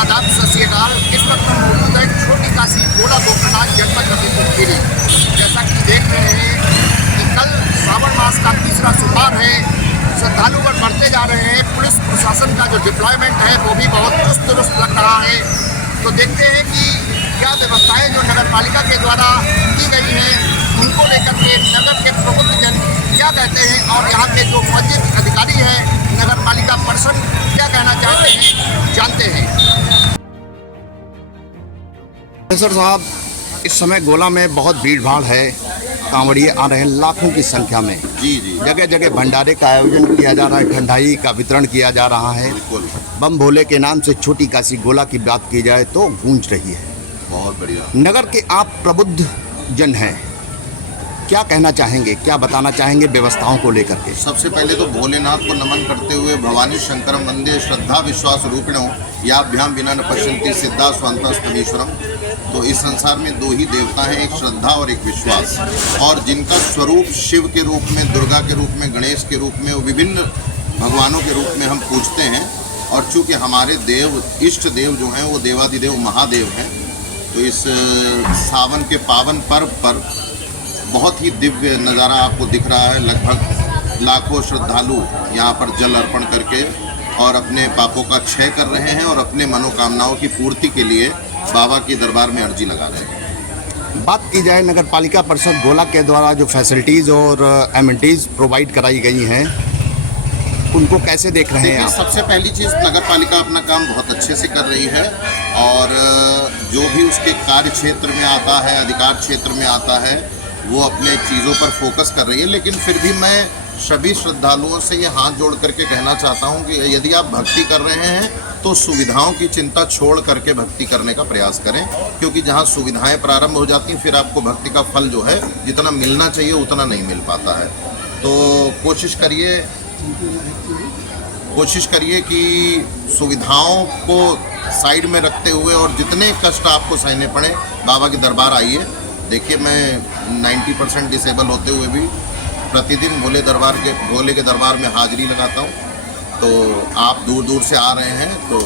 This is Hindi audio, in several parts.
आदाब, सत श्री अकाल। इस वक्त हम मौजूद है छोटी काशी गोला गोकर्णनाथ जनपद लखीमपुर खीरी। जैसा कि देख रहे हैं कि कल श्रावण मास का तीसरा सोमवार है, श्रद्धालुगण बढ़ते जा रहे हैं। पुलिस प्रशासन का जो डिप्लॉयमेंट है वो भी बहुत चुस्त दुरुस्त लग रहा है। तो देखते हैं कि क्या व्यवस्थाएं जो नगर पालिका के द्वारा की गई हैं उनको लेकर के नगर के प्रबुद्धजन क्या कहते हैं और यहाँ के जो मौजूद अधिकारी हैं नगर पालिका परिषद क्या कहना चाहते हैं, जानते हैं। सर साहब, इस समय गोला में बहुत भीड़ भाड़ है, कांवड़िए आ रहे हैं लाखों की संख्या में। जी जी, जगह जगह भंडारे का आयोजन किया जा रहा है, ठंडाई का वितरण किया जा रहा है। बिल्कुल बम भोले के नाम से छोटी काशी गोला की बात की जाए तो गूंज रही है। बहुत बढ़िया। नगर के आप प्रबुद्ध जन हैं, क्या कहना चाहेंगे, क्या बताना चाहेंगे व्यवस्थाओं को लेकर के? सबसे पहले तो भोलेनाथ को नमन करते हुए भवानी शंकर मंदिर श्रद्धा विश्वास रूपिणों याभ्याम विना न पश्यन्ति सिद्धा स्वांतस्तमीश्वरम। तो इस संसार में दो ही देवता हैं, एक श्रद्धा और एक विश्वास, और जिनका स्वरूप शिव के रूप में, दुर्गा के रूप में, गणेश के रूप में, विभिन्न भगवानों के रूप में हम पूजते हैं। और चूँकि हमारे देव, इष्ट देव जो हैं वो देवादिदेव महादेव हैं, तो इस सावन के पावन पर्व पर बहुत ही दिव्य नज़ारा आपको दिख रहा है। लगभग लाखों श्रद्धालु यहाँ पर जल अर्पण करके और अपने पापों का क्षय कर रहे हैं और अपने मनोकामनाओं की पूर्ति के लिए बाबा के दरबार में अर्जी लगा रहे हैं। बात की जाए नगर पालिका परिषद गोला के द्वारा जो फैसिलिटीज़ और एमिनिटीज़ प्रोवाइड कराई गई हैं उनको कैसे देख रहे हैं आप? सबसे पहली चीज़, नगर पालिका अपना काम बहुत अच्छे से कर रही है और जो भी उसके कार्य क्षेत्र में आता है, अधिकार क्षेत्र में आता है, वो अपने चीज़ों पर फोकस कर रही है। लेकिन फिर भी मैं सभी श्रद्धालुओं से ये हाथ जोड़ करके कहना चाहता हूँ कि यदि आप भक्ति कर रहे हैं तो सुविधाओं की चिंता छोड़ करके भक्ति करने का प्रयास करें, क्योंकि जहाँ सुविधाएं प्रारंभ हो जाती हैं फिर आपको भक्ति का फल जो है जितना मिलना चाहिए उतना नहीं मिल पाता है। तो कोशिश करिए कि सुविधाओं को साइड में रखते हुए और जितने कष्ट आपको सहने पड़े बाबा के दरबार आइए। देखिए, मैं 90% डिसेबल होते हुए भी प्रतिदिन भोले के दरबार में हाजिरी लगाता हूँ। तो आप दूर दूर से आ रहे हैं तो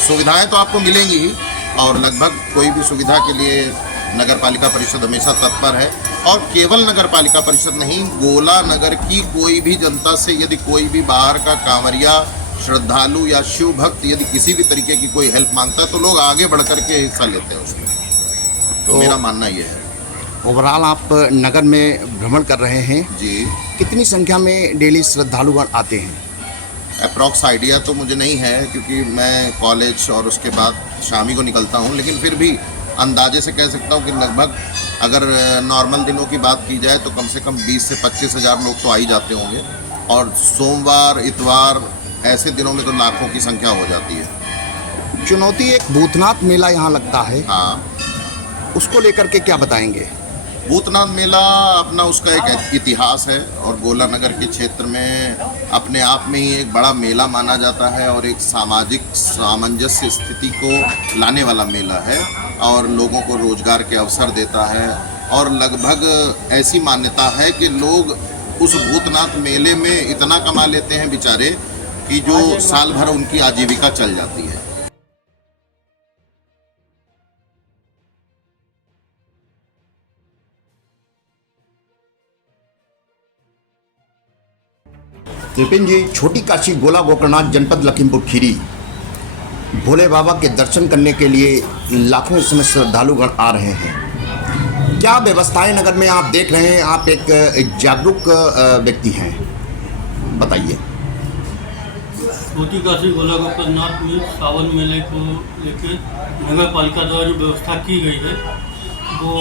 सुविधाएं तो आपको मिलेंगी ही, और लगभग कोई भी सुविधा के लिए नगर पालिका परिषद हमेशा तत्पर है। और केवल नगर पालिका परिषद नहीं, गोला नगर की कोई भी जनता से यदि कोई भी बाहर का कांवरिया, श्रद्धालु या शिव भक्त यदि किसी भी तरीके की कोई हेल्प मांगता है तो लोग आगे बढ़ करके हिस्सा लेते हैं उसमें। तो मेरा मानना ये है। ओवरऑल आप नगर में भ्रमण कर रहे हैं जी, कितनी संख्या में डेली श्रद्धालुगण आते हैं? अप्रॉक्स आइडिया तो मुझे नहीं है क्योंकि मैं कॉलेज और उसके बाद शामी को निकलता हूँ, लेकिन फिर भी अंदाजे से कह सकता हूँ कि लगभग अगर नॉर्मल दिनों की बात की जाए तो कम से कम 20 से 25 हज़ार लोग तो आ ही जाते होंगे, और सोमवार, इतवार ऐसे दिनों में तो लाखों की संख्या हो जाती है। चुनौती एक भूतनाथ मेला यहाँ लगता है, हाँ, उसको लेकर के क्या बताएंगे? भूतनाथ मेला अपना उसका एक इतिहास है और गोला नगर के क्षेत्र में अपने आप में ही एक बड़ा मेला माना जाता है और एक सामाजिक सामंजस्य स्थिति को लाने वाला मेला है और लोगों को रोजगार के अवसर देता है। और लगभग ऐसी मान्यता है कि लोग उस भूतनाथ मेले में इतना कमा लेते हैं बेचारे कि जो साल भर उनकी आजीविका चल जाती है। विपिन जी, छोटी काशी गोला गोकर्णनाथ जनपद लखीमपुर खीरी, भोले बाबा के दर्शन करने के लिए लाखों इस समय श्रद्धालुगण आ रहे हैं। क्या व्यवस्थाएं नगर में आप देख रहे हैं? आप एक जागरूक व्यक्ति हैं, बताइए। छोटी काशी गोला गोकर्णनाथ में सावन मेले को लेकर नगर पालिका द्वारा जो व्यवस्था की गई है वो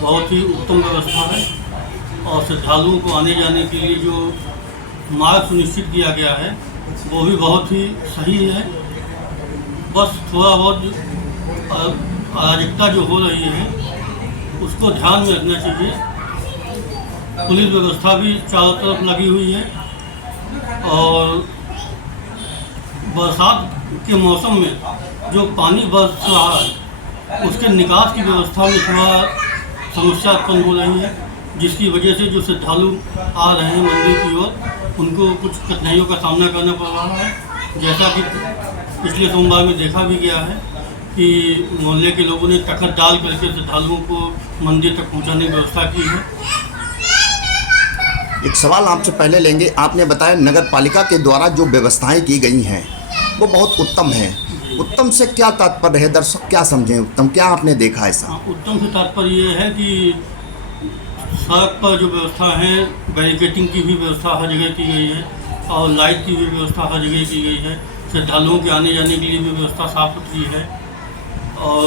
बहुत ही उत्तम व्यवस्था है, और श्रद्धालुओं को आने जाने के लिए जो मार्ग सुनिश्चित किया गया है वो भी बहुत ही सही है। बस थोड़ा बहुत अराजकता जो हो रही है उसको ध्यान में रखना चाहिए। पुलिस व्यवस्था भी चारों तरफ लगी हुई है, और बरसात के मौसम में जो पानी बरस रहा है उसके निकास की व्यवस्था में थोड़ा समस्या उत्पन्न हो रही है, जिसकी वजह से जो श्रद्धालु आ रहे हैं मंदिर की ओर उनको कुछ कठिनाइयों का सामना करना पड़ रहा है, जैसा कि पिछले सोमवार में देखा भी गया है। कि मोहल्ले के लोगों ने तखत डाल करके श्रद्धालुओं को मंदिर तक पहुंचाने की व्यवस्था की है। एक सवाल आपसे पहले लेंगे। आपने बताया नगर पालिका के द्वारा जो व्यवस्थाएं की गई हैं वो बहुत उत्तम है। उत्तम से क्या तात्पर्य है? दर्शक क्या समझें उत्तम? क्या आपने देखा ऐसा? उत्तम से तात्पर्य ये है कि सड़क पर जो व्यवस्था है, बैरिकेटिंग की भी व्यवस्था हर जगह की गई है और लाइट की भी व्यवस्था हर जगह की गई है। श्रद्धालुओं के आने जाने के लिए भी व्यवस्था साफ सुथरी है और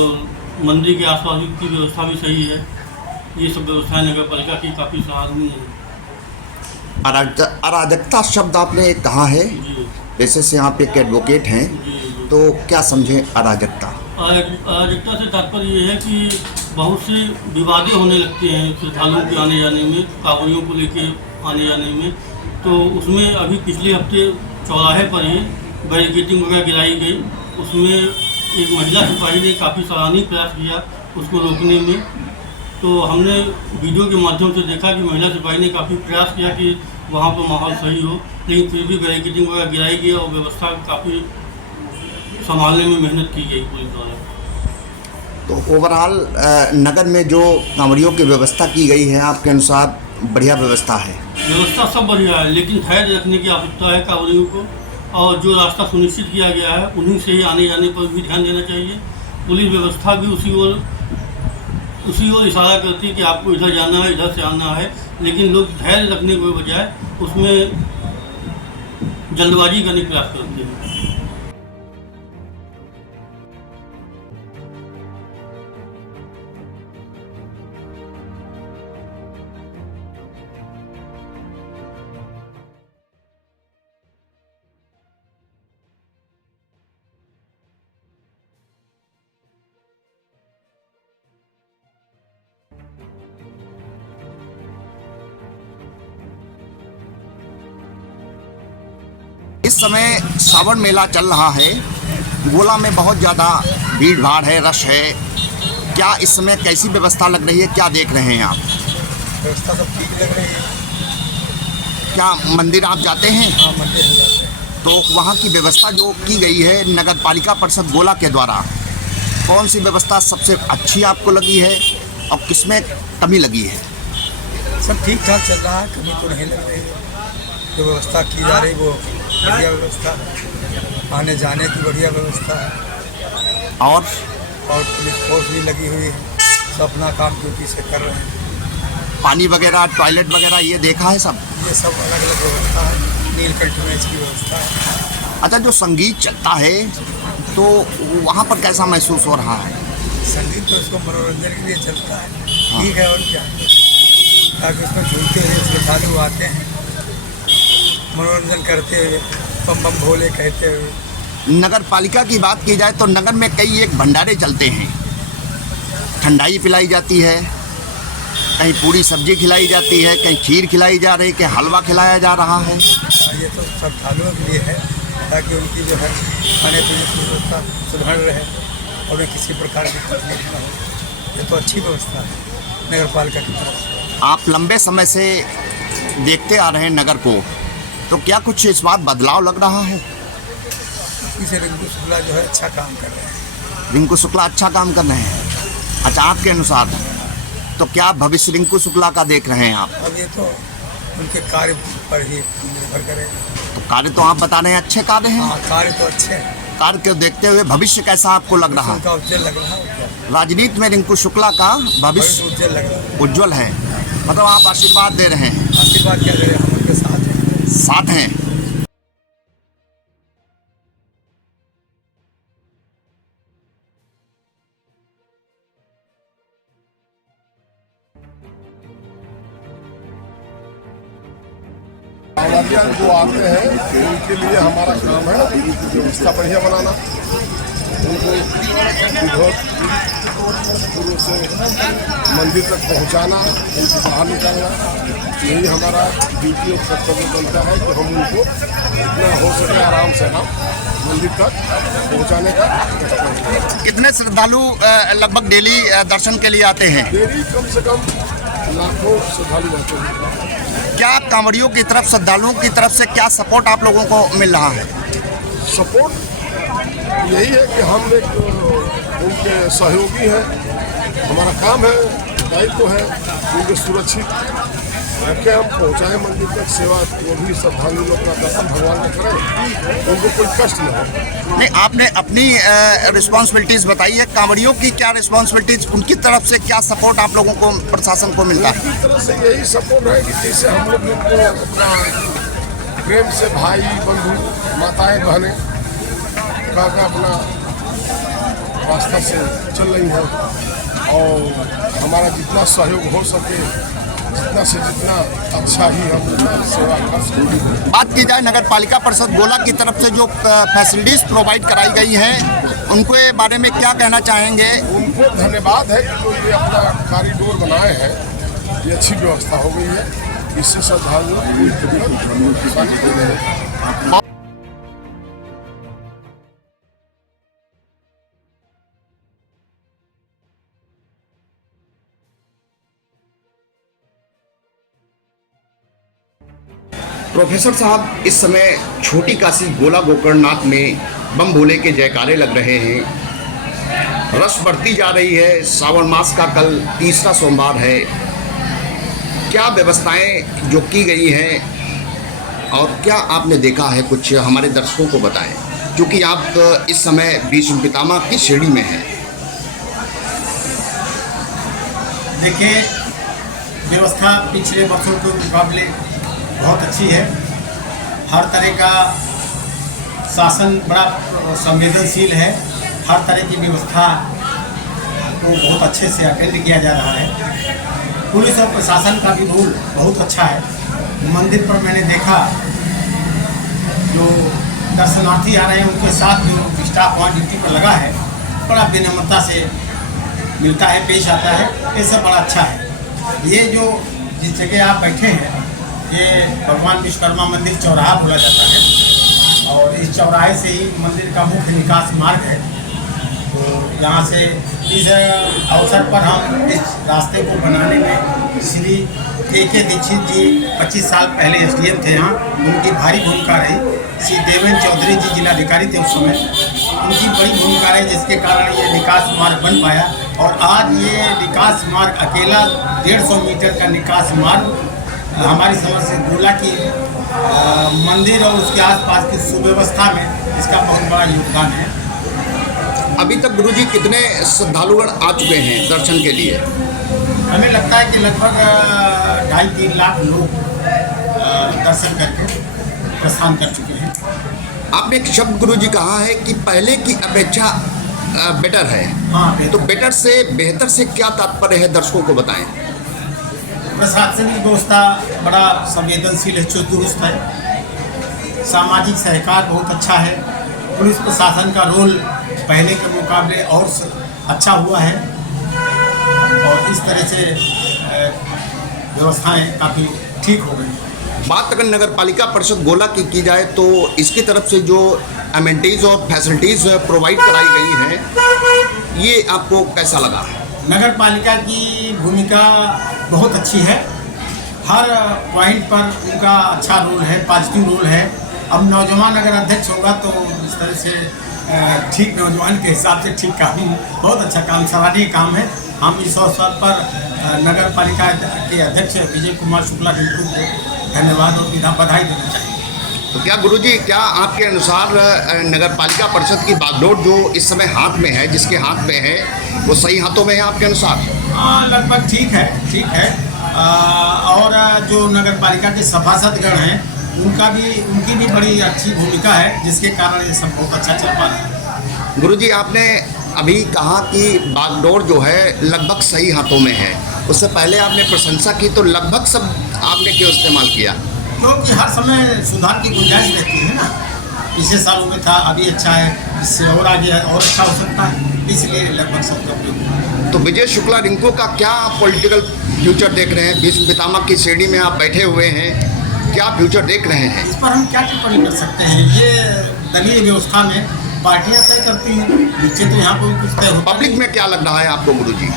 मंदिर के आसपास की व्यवस्था भी सही है। ये सब व्यवस्थाएं नगर पालिका की काफ़ी सराहनीय है। अराजकता शब्द आपने कहा है, जी वैसे से आप एक एडवोकेट हैं, जी जी। तो क्या समझें अराजकता? अराजकता से तात्पर्य ये है कि बहुत से विवादें होने लगते हैं श्रद्धालुओं के आने जाने में, कांवड़ियों को लेके आने जाने में। तो उसमें अभी पिछले हफ्ते चौराहे पर ही बैरिकेटिंग वगैरह गिराई गई। उसमें एक महिला सिपाही ने काफ़ी सराहनीय प्रयास किया उसको रोकने में। तो हमने वीडियो के माध्यम से देखा कि महिला सिपाही ने काफ़ी प्रयास किया कि वहाँ पर माहौल सही हो, लेकिन फिर भी बैरिकेटिंग वगैरह गिराई गई और व्यवस्था काफ़ी संभालने में मेहनत की गई पुलिस द्वारा। तो ओवरऑल नगर में जो कांवड़ियों की व्यवस्था की गई है आपके अनुसार बढ़िया व्यवस्था है? व्यवस्था सब बढ़िया है, लेकिन धैर्य रखने की आवश्यकता है कांवड़ियों को, और जो रास्ता सुनिश्चित किया गया है उन्हीं से ही आने जाने पर भी ध्यान देना चाहिए। पुलिस व्यवस्था भी उसी ओर इशारा करती है कि आपको इधर जाना है, इधर से आना है, लेकिन लोग धैर्य रखने के बजाय उसमें जल्दबाजी करने का प्रयास करते हैं। इस समय सावन मेला चल रहा है, गोला में बहुत ज़्यादा भीड़ भाड़ है, रश है। क्या इस समय कैसी व्यवस्था लग रही है? क्या देख रहे हैं आप? व्यवस्था सब ठीक लग रही है। क्या मंदिर आप जाते हैं? हाँ, मंदिर हम जाते हैं। तो वहाँ की व्यवस्था जो की गई है नगर पालिका परिषद गोला के द्वारा, कौन सी व्यवस्था सबसे अच्छी आपको लगी है और किसमें कमी लगी है? सब ठीक ठाक चल रहा है, कमी तो नहीं लग रही है। जो व्यवस्था की जा रही वो बढ़िया व्यवस्था है, आने जाने की बढ़िया व्यवस्था है और पुलिस फोर्स भी लगी हुई है, सब अपना काम ड्यूटी से कर रहे हैं। पानी वगैरह, टॉयलेट वगैरह ये देखा है सब? ये सब अलग अलग व्यवस्था है। नीलकंठ में इसकी व्यवस्था है। अच्छा, जो संगीत चलता है तो वहाँ पर कैसा महसूस हो रहा है? संगीत तो इसको मनोरंजन के लिए चलता है, ठीक है, और क्या, ताकि उसमें झूलते हुए श्रद्धालु आते हैं मनोरंजन करते हुए, बम बम भोले कहते हुए। नगर पालिका की बात की जाए तो नगर में कई एक भंडारे चलते हैं, ठंडाई पिलाई जाती है, कहीं पूरी सब्जी खिलाई जाती है, कहीं खीर खिलाई जा रही है, कहीं हलवा खिलाया जा रहा है। ये तो श्रद्धालुओं के लिए है, ताकि उनकी जो है खाने पीने की व्यवस्था सुधर रहे और उन्हें किसी प्रकार की तकलीफ न हो। ये तो अच्छी व्यवस्था है नगर पालिका की तरफ से। आप लंबे समय से देखते आ रहे हैं नगर को, तो क्या कुछ इस बात बदलाव लग रहा है? इसे रिंकू शुक्ला जो है अच्छा काम कर रहे हैं। रिंकू शुक्ला अच्छा काम कर रहे हैं। अच्छा, आपके अनुसार तो क्या भविष्य रिंकू शुक्ला का देख रहे हैं आप? अब ये तो उनके कार्य पर ही निर्भर करेगा। तो कार्य तो आप बता रहे हैं अच्छे कार्य हैं। हाँ, कार्य तो अच्छे हैं। कार्य को देखते हुए भविष्य कैसा आपको लग रहा है? उनका उज्जवल लग रहा है। राजनीति में रिंकू शुक्ला का भविष्य उज्जवल लग रहा है। उज्जवल है, मतलब आप आशीर्वाद दे रहे हैं? आशीर्वाद क्या दे रहे हैं, हम उनके साथ हैं। साथ हैं। कांवड़िया जो आते हैं उनके लिए हमारा काम है व्यवस्था बढ़िया बनाना, उनको इधर शुरू से मंदिर तक पहुंचाना, उनको बाहर निकालना, यही हमारा ड्यूटी और कर्तव्य बनता है कि हम उनको जितना हो सके आराम से हम मंदिर तक पहुंचाने का चेष्टा करें। कितने श्रद्धालु लगभग डेली दर्शन के लिए आते हैं? डेली कम से कम लाखों श्रद्धालु आते हैं। क्या कांवड़ियों की तरफ, श्रद्धालुओं की तरफ से क्या सपोर्ट आप लोगों को मिल रहा है? सपोर्ट यही है कि हम एक उनके सहयोगी हैं, हमारा काम है, दायित्व है उनके सुरक्षित रखें, हम पहुँचाएँ मंदिर तक, सेवा वो भी श्रद्धालु लोग का दर्शन भगवान का करें, उनको कोई कष्ट न हो। नहीं, आपने अपनी रिस्पॉन्सिबिलिटीज़ बताई है, कांवड़ियों की क्या रिस्पॉन्सिबिलिटीज़, उनकी तरफ से क्या सपोर्ट आप लोगों को, प्रशासन को मिलता है? उनकी तरफ से यही सपोर्ट है कि जैसे हम लोग को अपना प्रेम से भाई बंधु माताएं बहनें का अपना रास्ता से चल रही हैं, और हमारा जितना सहयोग हो सके, जितना से जितना अच्छा ही हम सेवा कर सकें। बात की जाए नगर पालिका परिषद गोला की तरफ से जो फैसिलिटीज़ प्रोवाइड कराई गई हैं, उनके बारे में क्या कहना चाहेंगे? उनको धन्यवाद है कि जो ये अपना कॉरिडोर बनाए हैं, ये अच्छी व्यवस्था हो गई है, इससे श्रद्धालुओं को कोई परेशानी नहीं है। प्रोफेसर साहब, इस समय छोटी काशी गोला गोकर्णनाथ में बम भोले के जयकारे लग रहे हैं, रश बढ़ती जा रही है, सावन मास का कल तीसरा सोमवार है। क्या व्यवस्थाएं जो की गई हैं और क्या आपने देखा है, कुछ हमारे दर्शकों को बताएं, क्योंकि आप इस समय भीष्म पितामह की श्रेणी में हैं। देखिए, व्यवस्था पिछले वर्षों के मुकाबले बहुत अच्छी है। हर तरह का शासन बड़ा संवेदनशील है, हर तरह की व्यवस्था को बहुत अच्छे से अटेंड किया जा रहा है। पुलिस और प्रशासन का भी रोल बहुत अच्छा है। मंदिर पर मैंने देखा जो दर्शनार्थी आ रहे हैं उनके साथ जो स्टाफ वहाँ ड्यूटी पर लगा है, बड़ा विनम्रता से मिलता है, पेश आता है, ये सब बड़ा अच्छा है। ये जो जिस जगह आप बैठे हैं, ये भगवान विश्वकर्मा मंदिर चौराहा बोला जाता है, और इस चौराहे से ही मंदिर का मुख्य निकास मार्ग है। तो यहाँ से इस अवसर पर हम इस रास्ते को बनाने में श्री के दीक्षित जी 25 साल पहले एसडीएम थे यहाँ, उनकी भारी भूमिका रही। श्री देवेंद्र चौधरी जी जिलाधिकारी थे उस समय, उनकी बड़ी भूमिका रही, जिसके कारण ये निकास मार्ग बन पाया। और आज ये निकास मार्ग अकेला 150 मीटर का निकास मार्ग हमारी समझ से गोला की मंदिर और उसके आसपास की सुव्यवस्था में इसका बहुत बड़ा योगदान है। अभी तक गुरुजी कितने श्रद्धालुगण आ चुके हैं दर्शन के लिए? हमें लगता है कि लगभग 2.5-3 लाख लोग दर्शन करके प्रस्थान कर चुके हैं। आपने एक शब्द गुरुजी कहा है कि पहले की अपेक्षा बेटर है। हाँ, तो बेटर से बेहतर से क्या तात्पर्य है, दर्शकों को बताएं। प्रशासनिक व्यवस्था बड़ा संवेदनशील है, चुस्त दुरुस्त है। सामाजिक सहकार बहुत अच्छा है। पुलिस प्रशासन का रोल पहले के मुकाबले और अच्छा हुआ है, और इस तरह से व्यवस्थाएं काफ़ी ठीक हो गई। बात अगर नगर पालिका परिषद गोला की जाए तो इसकी तरफ से जो अमेनिटीज़ और फैसिलिटीज़ प्रोवाइड कराई गई हैं, ये आपको कैसा लगा? नगर पालिका की भूमिका बहुत अच्छी है। हर पॉइंट पर उनका अच्छा रोल है, पॉजिटिव रोल है। अब नौजवान अगर अध्यक्ष होगा तो इस तरह से ठीक नौजवान के हिसाब से ठीक काम, बहुत अच्छा काम, सराहनीय काम है। हम इस अवसर पर नगर पालिका के अध्यक्ष विजय कुमार शुक्ला रिंकू को धन्यवाद और बधाई देना चाहिए। तो क्या गुरुजी, क्या आपके अनुसार नगर पालिका परिषद की बागडोर जो इस समय हाथ में है, जिसके हाथ में है, वो सही हाथों में है आपके अनुसार? हाँ, लगभग ठीक है, ठीक है। और जो नगर पालिका के सभासदगण हैं उनकी भी बड़ी अच्छी भूमिका है, जिसके कारण ये सब बहुत अच्छा चल पा रहा है। गुरुजी, आपने अभी कहा कि बागडोर जो है लगभग सही हाथों में है, उससे पहले आपने प्रशंसा की, तो लगभग सब आपने क्यों इस्तेमाल किया? क्योंकि हर समय सुधार की गुंजाइश रहती है ना। पिछले सालों में था, अभी अच्छा है, इससे और आगे और अच्छा हो सकता है, इसलिए लगभग सबका उपयोग। तो विजय शुक्ला रिंकू का क्या पॉलिटिकल फ्यूचर देख रहे हैं? भीष्म पितामह की श्रेणी में आप बैठे हुए हैं, क्या फ्यूचर देख रहे हैं? इस पर हम क्या टिप्पणी कर सकते हैं? ये दलीय व्यवस्था में पार्टियां तय करती हैं, नीचे तो यहाँ कोई कुछ तय होता। पब्लिक में क्या लग रहा है आपको गुरुजी?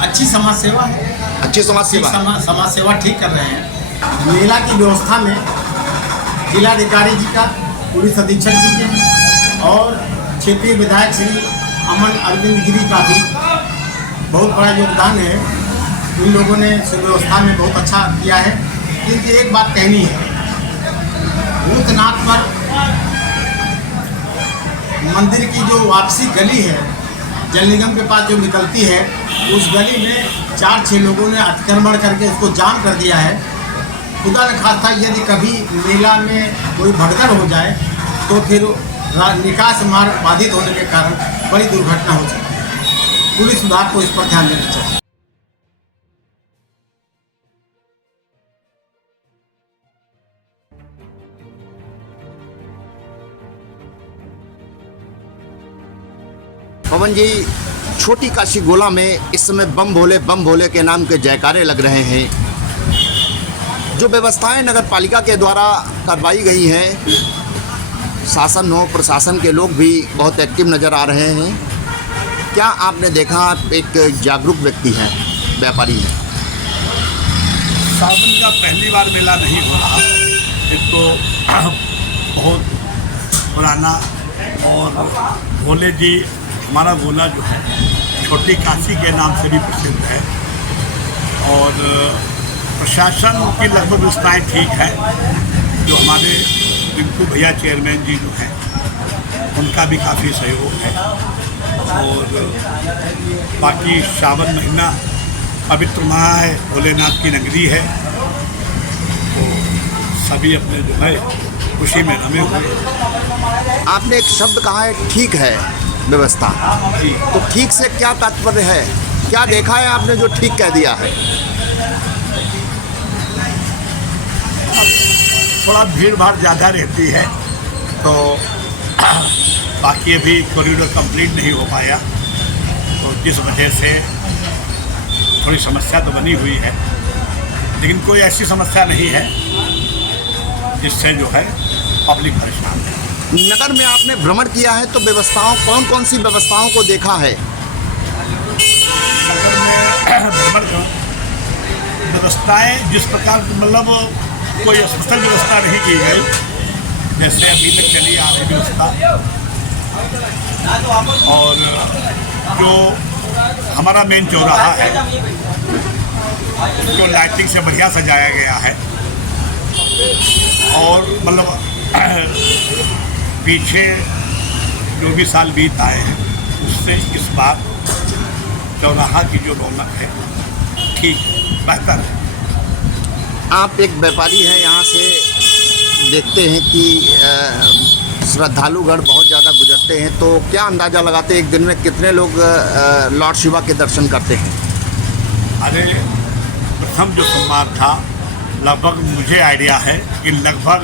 अच्छी समाज सेवा है, अच्छी समाज सेवा, समाज सेवा ठीक कर रहे हैं। मेला की व्यवस्था में जिलाधिकारी जी का, पुलिस अधीक्षक जी के और क्षेत्रीय विधायक श्री अमन अरविंद गिरी का भी बहुत बड़ा योगदान है। इन लोगों ने सुव्यवस्था में बहुत अच्छा किया है। किंतु एक बात कहनी है, भूतनाथ पर मंदिर की जो वापसी गली है जल निगम के पास जो निकलती है, उस गली में 4-6 लोगों ने अतिक्रमण करके उसको जाम कर दिया है। खुदा न खास्ता यदि कभी मेला में कोई भगदड़ हो जाए तो फिर निकास मार्ग बाधित होने के कारण बड़ी दुर्घटना हो सकती है। पुलिस विभाग को इस पर ध्यान देना चाहिए। पवन जी, छोटी काशी गोला में इस समय बम भोले के नाम के जयकारे लग रहे हैं। जो व्यवस्थाएं नगर पालिका के द्वारा करवाई गई हैं, शासन हो प्रशासन के लोग भी बहुत एक्टिव नज़र आ रहे हैं। क्या आपने देखा, आप एक जागरूक व्यक्ति हैं, व्यापारी हैं। सावन का पहली बार मेला नहीं हो रहा। एक तो बहुत पुराना और भोले जी, हमारा गोला जो है छोटी काशी के नाम से भी प्रसिद्ध है और प्रशासन की लगभग व्यवस्थाएँ ठीक है। जो हमारे रिंकू भैया चेयरमैन जी जो हैं, उनका भी काफ़ी सहयोग है और बाकी सावन महीना पवित्र माह है, भोलेनाथ की नगरी है, तो सभी अपने जो है खुशी में रमे हुए। आपने एक शब्द कहा है, ठीक है व्यवस्था जी, तो ठीक से क्या तात्पर्य है? क्या देखा है आपने जो ठीक कह दिया है? थोड़ा भीड़ भाड़ ज़्यादा रहती है, तो बाकी अभी कॉरिडोर कंप्लीट नहीं हो पाया, तो जिस वजह से थोड़ी समस्या तो बनी हुई है, लेकिन कोई ऐसी समस्या नहीं है जिससे जो है पब्लिक परेशान है। नगर में आपने भ्रमण किया है, तो व्यवस्थाओं, कौन कौन सी व्यवस्थाओं को देखा है? नगर में भ्रमण व्यवस्थाएँ जिस प्रकार मतलब कोई स्पेशल व्यवस्था नहीं की गई, जैसे अभी तक चली आ रही व्यवस्था, और जो हमारा मेन चौराहा है उसको लाइटिंग से बढ़िया सजाया गया है और मतलब पीछे जो भी साल बीत आए हैं उससे इस बार चौराहा की जो रौनक है ठीक बेहतर है। आप एक व्यापारी हैं, यहाँ से देखते हैं कि श्रद्धालुगण बहुत ज़्यादा गुजरते हैं, तो क्या अंदाज़ा लगाते हैं एक दिन में कितने लोग लॉर्ड शिवा के दर्शन करते हैं? अरे प्रथम जो सोमवार था, लगभग मुझे आइडिया है कि लगभग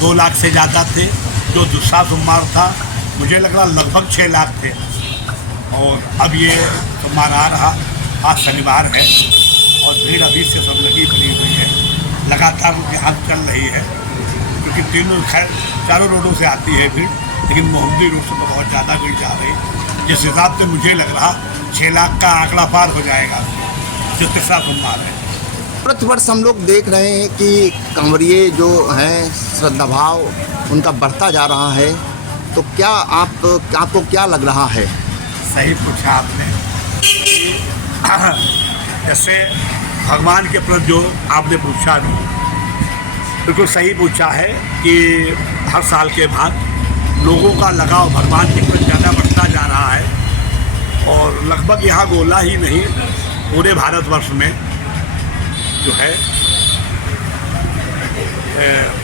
2 लाख से ज़्यादा थे। जो दूसरा सोमवार था मुझे लग रहा लगभग 6 लाख थे, और अब ये सोमवार आ रहा, आज शनिवार है और भीड़ अभी से सब लगी बनी हुई है, लगातार यहाँ चल रही है, क्योंकि तीनों खैर चारों रोडों से आती है भीड़, लेकिन मोहम्मदी रूट से तो बहुत ज़्यादा भीड़ जा रही। जिस हिसाब से मुझे लग रहा 6 लाख का आंकड़ा पार हो जाएगा जो तीसरा सोमवार है। प्रतिवर्ष हम लोग देख रहे हैं कि कांवरिये जो हैं, श्रद्धा भाव उनका बढ़ता जा रहा है, तो क्या आपको क्या लग रहा है? सही पूछा आपने। जैसे भगवान के प्रति जो आपने पूछा, बिल्कुल सही पूछा है कि हर साल के बाद लोगों का लगाव भगवान के प्रति ज़्यादा बढ़ता जा रहा है, और लगभग यहाँ गोला ही नहीं पूरे भारतवर्ष में जो है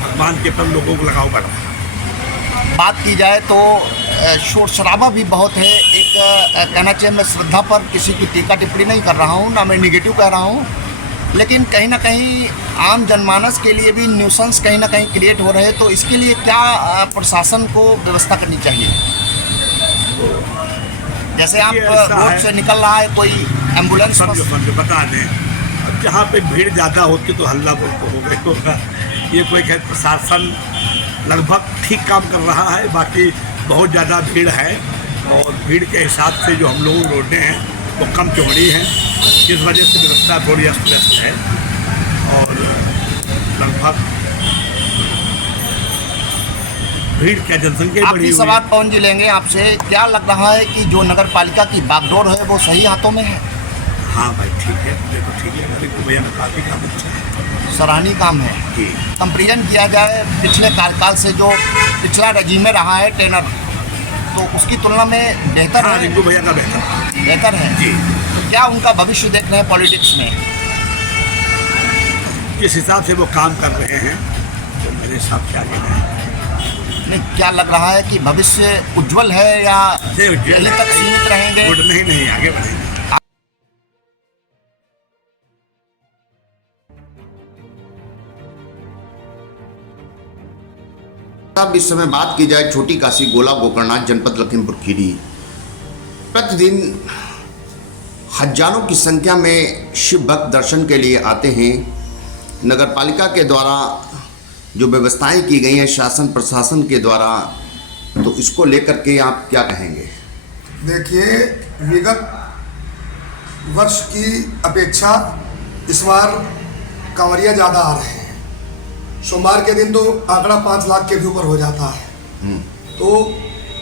भगवान के प्रति लोगों को लगाव बढ़ रहा है। बात की जाए तो शोर शराबा भी बहुत है। एक कहना चाहिए, मैं श्रद्धा पर किसी की टीका टिप्पणी नहीं कर रहा हूँ, ना मैं निगेटिव कह रहा हूँ, लेकिन कहीं ना कहीं आम जनमानस के लिए भी न्यूसेंस कहीं ना कहीं क्रिएट हो रहे हैं। तो इसके लिए क्या प्रशासन को व्यवस्था करनी चाहिए? जैसे आप रोड से निकल रहा है, कोई एम्बुलेंस समझो बता दें, अब जहाँ पे भीड़ ज़्यादा होती तो हल्ला बोल हो गई होगा। ये कोई कहे प्रशासन लगभग ठीक काम कर रहा है, बाकी बहुत ज़्यादा भीड़ है, और भीड़ के हिसाब से जो हम लोग रोडें हैं वो कम चौड़ी हैं, इस वजह से व्यवस्था थोड़ी अस्त व्यस्त है। और लगभग भीड़ क्या जनसंख्या बढ़ी आखिरी हुई सवाल है। पवन जी लेंगे आपसे, क्या लग रहा है कि जो नगर पालिका की बागडोर है वो सही हाथों में है? हाँ भाई ठीक है, देखो ठीक है, रिंकू भैया का काफ़ी काम अच्छा है सराहनीय काम है। जी। कंपेरिजन किया जाए पिछले कार्यकाल से, जो पिछला रजीम में रहा है टेनर, तो उसकी तुलना में बेहतर हाँ, है? रिंकू भैया का बेहतर। बेहतर है जी। तो क्या उनका भविष्य देख रहे हैं पॉलिटिक्स में? जिस हिसाब से वो काम कर रहे हैं तो मेरे हिसाब से आगे रहेंगे। नहीं, क्या लग रहा है कि भविष्य उज्जवल है या से उज्जवल यहीं तक सीमित रहेंगे? गुड नहीं आगे बढ़ेंगे। अब इस समय बात की जाए छोटी काशी गोला गोकर्णनाथ जनपद लखीमपुर खीरी, प्रतिदिन हजारों की संख्या में शिव भक्त दर्शन के लिए आते हैं। नगर पालिका के द्वारा जो व्यवस्थाएं की गई हैं शासन प्रशासन के द्वारा, तो इसको लेकर के आप क्या कहेंगे? देखिए, विगत वर्ष की अपेक्षा इस बार कांवरिया ज़्यादा आ रहे हैं। सोमवार के दिन तो आंकड़ा 5 लाख के भी ऊपर हो जाता है। तो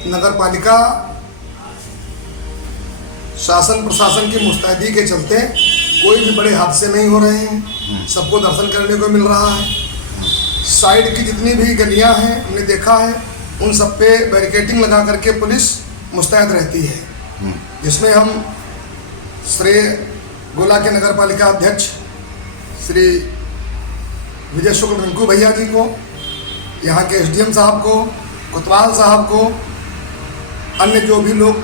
नगर पालिका शासन प्रशासन की मुस्तैदी के चलते कोई भी बड़े हादसे नहीं हो रहे हैं, सबको दर्शन करने को मिल रहा है। साइड की जितनी भी गलियां हैं हमने देखा है, उन सब पे बैरिकेडिंग लगा करके पुलिस मुस्तैद रहती है, जिसमें हम श्री गोला के नगर पालिका अध्यक्ष श्री विजय शुक्ल रिंकू भैया जी को, यहाँ के एसडीएम साहब को, कोतवाल साहब को, अन्य जो भी लोग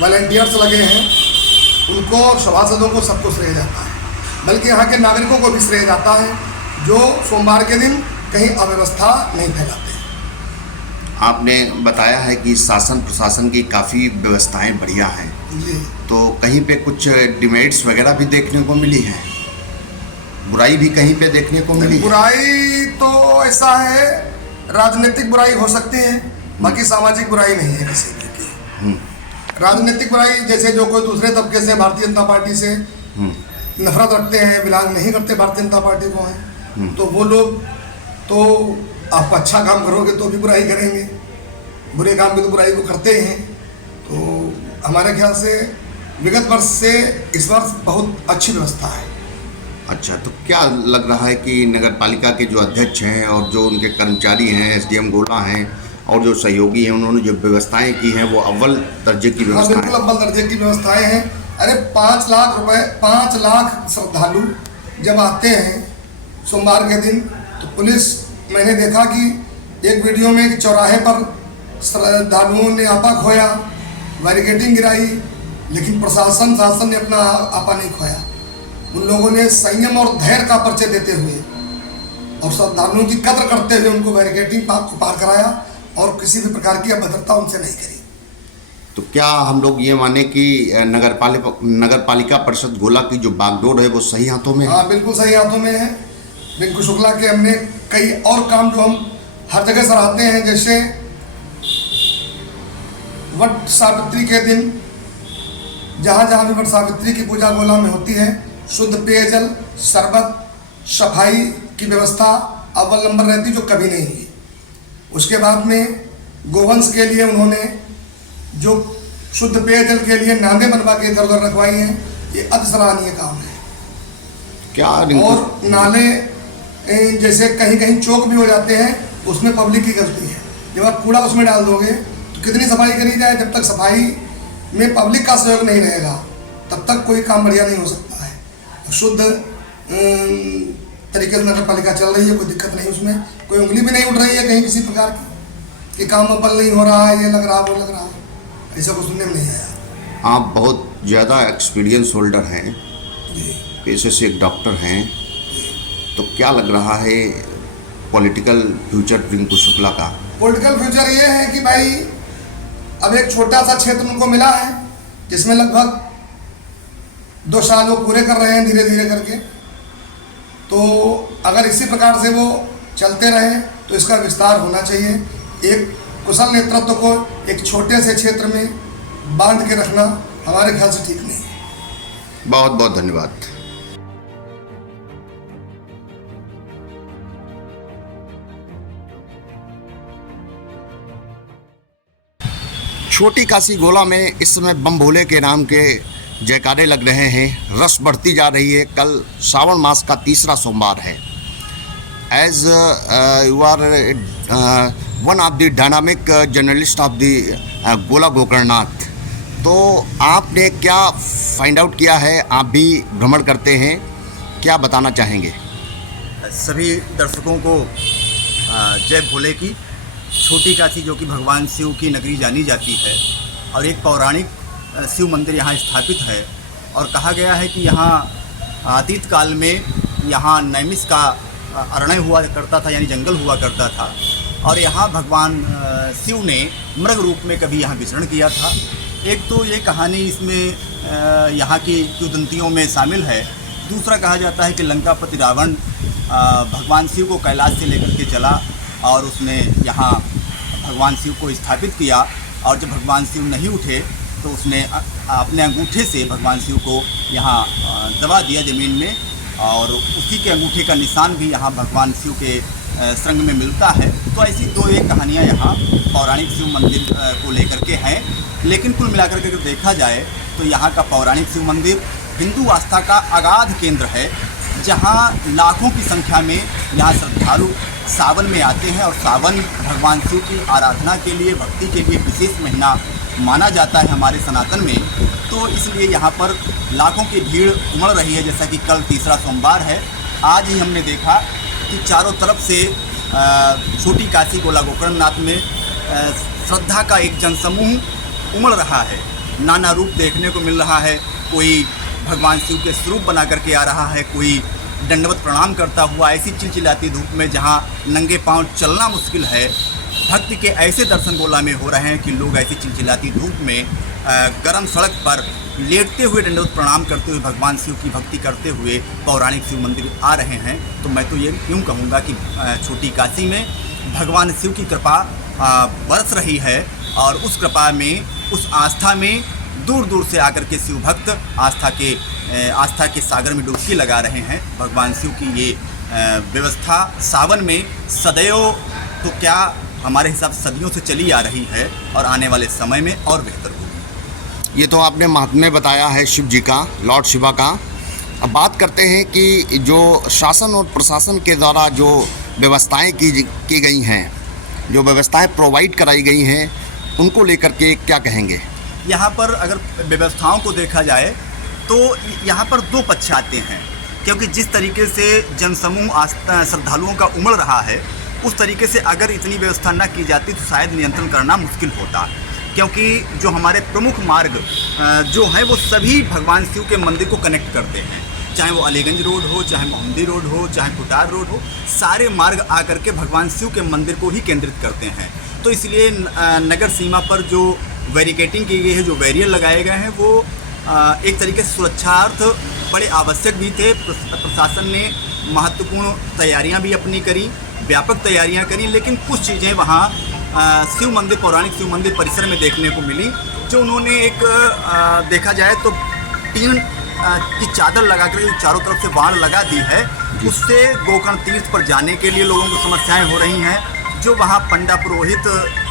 वॉलंटियर्स लगे हैं उनको और सभासदों को सबको श्रेय जाता है, बल्कि यहाँ के नागरिकों को भी श्रेय जाता है जो सोमवार के दिन कहीं अव्यवस्था नहीं फैलाते हैं। आपने बताया है कि शासन प्रशासन की काफ़ी व्यवस्थाएं बढ़िया हैं, जी। तो कहीं पे कुछ डिमेरिट्स वगैरह भी देखने को मिली है? बुराई भी कहीं पे देखने को मिली है? बुराई तो ऐसा है, राजनीतिक बुराई हो सकती है, बाकी सामाजिक बुराई नहीं है किसी की। राजनीतिक बुराई जैसे जो कोई दूसरे तबके से भारतीय जनता पार्टी से नफरत रखते हैं, बिलोंग नहीं करते भारतीय जनता पार्टी को हैं, तो वो लोग तो आप अच्छा काम करोगे तो भी बुराई करेंगे, बुरे काम भी तो बुराई को करते ही हैं। तो हमारे ख्याल से विगत वर्ष से इस वर्ष बहुत अच्छी व्यवस्था है। अच्छा, तो क्या लग रहा है कि नगर पालिका के जो अध्यक्ष हैं और जो उनके कर्मचारी हैं, एसडीएम गोला हैं और जो सहयोगी हैं, उन्होंने जो व्यवस्थाएं की हैं वो अव्वल दर्जे की व्यवस्था है? बिल्कुल अव्वल दर्जे की व्यवस्थाएं हैं। अरे 5 लाख रुपए, 5 लाख श्रद्धालु जब आते हैं सोमवार के दिन, तो पुलिस, मैंने देखा कि एक वीडियो में एक चौराहे पर श्रद्धालुओं ने आपा खोया, बैरिकेडिंग गिराई, लेकिन प्रशासन शासन ने अपना आपा नहीं खोया। उन लोगों ने संयम और धैर्य का परिचय देते हुए और श्रद्धालुओं की कद्र करते हुए उनको बैरिकेडिंग पार कराया और किसी भी प्रकार की अभद्रता उनसे नहीं करी। तो क्या हम लोग ये माने कि नगर पालिका परिषद गोला की जो बागडोर है वो सही हाथों में है? हाँ, बिल्कुल सही हाथों में है। रिंकू शुक्ला के हमने कई और काम जो हम हर जगह सराहते हैं, जैसे वट सावित्री के दिन जहाँ जहाँ भी वट सावित्री की पूजा गोला में होती है, शुद्ध पेयजल, शरबत, सफाई की व्यवस्था अव्वल नंबर रहती, जो कभी नहीं हुई। उसके बाद में गोवंश के लिए उन्होंने जो शुद्ध पेयजल के लिए नादे बनवा के इधर उधर रखवाई हैं, ये अति सराहनीय काम है। क्या और नाले जैसे कहीं कहीं चौक भी हो जाते हैं, उसमें पब्लिक की गलती है। जब आप कूड़ा उसमें डाल दोगे तो कितनी सफाई करी जाए, जब तक सफाई में पब्लिक का सहयोग नहीं रहेगा तब तक कोई काम बढ़िया नहीं हो सकता है। शुद्ध तरीके से नगर पालिका चल रही है, कोई दिक्कत नहीं, उसमें कोई उंगली भी नहीं उठ रही है कहीं किसी प्रकार की कि काम अव्वल नहीं हो रहा है, ये लग रहा, वो लग रहा, ऐसा कुछ सुनने में नहीं आया। आप बहुत ज़्यादा एक्सपीरियंस होल्डर हैं, जी। पेशे से एक डॉक्टर हैं, तो क्या लग रहा है पॉलिटिकल फ्यूचर रिंकू शुक्ला का? पॉलिटिकल फ्यूचर ये है कि भाई अब एक छोटा सा क्षेत्र उनको मिला है जिसमें लगभग 2 साल वो पूरे कर रहे हैं धीरे धीरे करके। तो अगर इसी प्रकार से वो चलते रहे तो इसका विस्तार होना चाहिए। एक कुशल नेतृत्व को एक छोटे से क्षेत्र में बांध के रखना हमारे ख्याल से ठीक नहीं है। बहुत बहुत धन्यवाद। छोटी काशी गोला में इस समय बम भोले के नाम के जयकारे लग रहे हैं। रस बढ़ती जा रही है। कल सावन मास का तीसरा सोमवार है। As you are one of the dynamic journalist of the Gola Gokarannath, तो आपने क्या फाइंड आउट किया है? आप भी भ्रमण करते हैं, क्या बताना चाहेंगे? सभी दर्शकों को जय भोले की। छोटी काशी जो कि भगवान शिव की नगरी जानी जाती है और एक पौराणिक शिव मंदिर यहाँ स्थापित है, और कहा गया है कि यहाँ अतीत काल में यहाँ नैमिष का अरण्य हुआ करता था, यानी जंगल हुआ करता था, और यहाँ भगवान शिव ने मृग रूप में कभी यहाँ विचरण किया था। एक तो ये कहानी इसमें यहाँ की किंवदंतियों में शामिल है। दूसरा कहा जाता है कि लंकापति रावण भगवान शिव को कैलाश से लेकर के चला और उसने यहाँ भगवान शिव को स्थापित किया, और जब भगवान शिव नहीं उठे तो उसने अपने अंगूठे से भगवान शिव को यहाँ दबा दिया ज़मीन में, और उसी के अंगूठे का निशान भी यहाँ भगवान शिव के श्रृंग में मिलता है। तो ऐसी दो एक कहानियाँ यहाँ पौराणिक शिव मंदिर को लेकर के हैं। लेकिन कुल मिलाकर के अगर देखा जाए तो यहाँ का पौराणिक शिव मंदिर हिंदू आस्था का अगाध केंद्र है, जहाँ लाखों की संख्या में यहाँ श्रद्धालु सावन में आते हैं। और सावन भगवान शिव की आराधना के लिए, भक्ति के लिए विशेष महीना माना जाता है हमारे सनातन में। तो इसलिए यहाँ पर लाखों की भीड़ उमड़ रही है। जैसा कि कल तीसरा सोमवार है, आज ही हमने देखा कि चारों तरफ से छोटी काशी गोला गोकर्णनाथ में श्रद्धा का एक जनसमूह उमड़ रहा है। नाना रूप देखने को मिल रहा है। कोई भगवान शिव के स्वरूप बना करके आ रहा है, कोई दंडवत प्रणाम करता हुआ ऐसी चिलचिलाती धूप में जहाँ नंगे पांव चलना मुश्किल है। भक्ति के ऐसे दर्शन गोला में हो रहे हैं कि लोग ऐसी चिलचिलाती धूप में गर्म सड़क पर लेटते हुए दंडवत प्रणाम करते हुए भगवान शिव की भक्ति करते हुए पौराणिक शिव मंदिर आ रहे हैं। तो मैं तो ये यूँ कहूँगा कि छोटी काशी में भगवान शिव की कृपा बरस रही है, और उस कृपा में, उस आस्था में दूर दूर से आकर के शिव भक्त आस्था के सागर में डुबकी लगा रहे हैं। भगवान शिव की ये व्यवस्था सावन में सदैव, तो क्या हमारे हिसाब से सदियों से चली आ रही है, और आने वाले समय में और बेहतर होगी। ये तो आपने महात्म्य बताया है शिव जी का, लॉर्ड शिवा का। अब बात करते हैं कि जो शासन और प्रशासन के द्वारा जो व्यवस्थाएं की गई हैं, जो व्यवस्थाएं प्रोवाइड कराई गई हैं, उनको लेकर के क्या कहेंगे? यहाँ पर अगर व्यवस्थाओं को देखा जाए तो यहाँ पर दो पक्ष आते हैं, क्योंकि जिस तरीके से जनसमूह श्रद्धालुओं का उमड़ रहा है, उस तरीके से अगर इतनी व्यवस्था न की जाती तो शायद नियंत्रण करना मुश्किल होता। क्योंकि जो हमारे प्रमुख मार्ग जो हैं वो सभी भगवान शिव के मंदिर को कनेक्ट करते हैं, चाहे वो अलीगंज रोड हो, चाहे मोहम्मदी रोड हो, चाहे कुटार रोड हो, सारे मार्ग आकर के भगवान शिव के मंदिर को ही केंद्रित करते हैं। तो इसलिए नगर सीमा पर जो बैरिकेटिंग की गई है, जो बैरियर लगाए गए हैं, वो एक तरीके से सुरक्षार्थ बड़े आवश्यक भी थे। प्रशासन ने महत्वपूर्ण तैयारियां भी अपनी करी, व्यापक तैयारियां करी, लेकिन कुछ चीज़ें वहाँ शिव मंदिर, पौराणिक शिव मंदिर परिसर में देखने को मिली, जो उन्होंने एक देखा जाए तो टीन की चादर लगाकर चारों तरफ से बाढ़ लगा दी है। उससे गोकर्ण तीर्थ पर जाने के लिए लोगों को समस्याएं हो रही हैं। जो वहाँ पंडा पुरोहित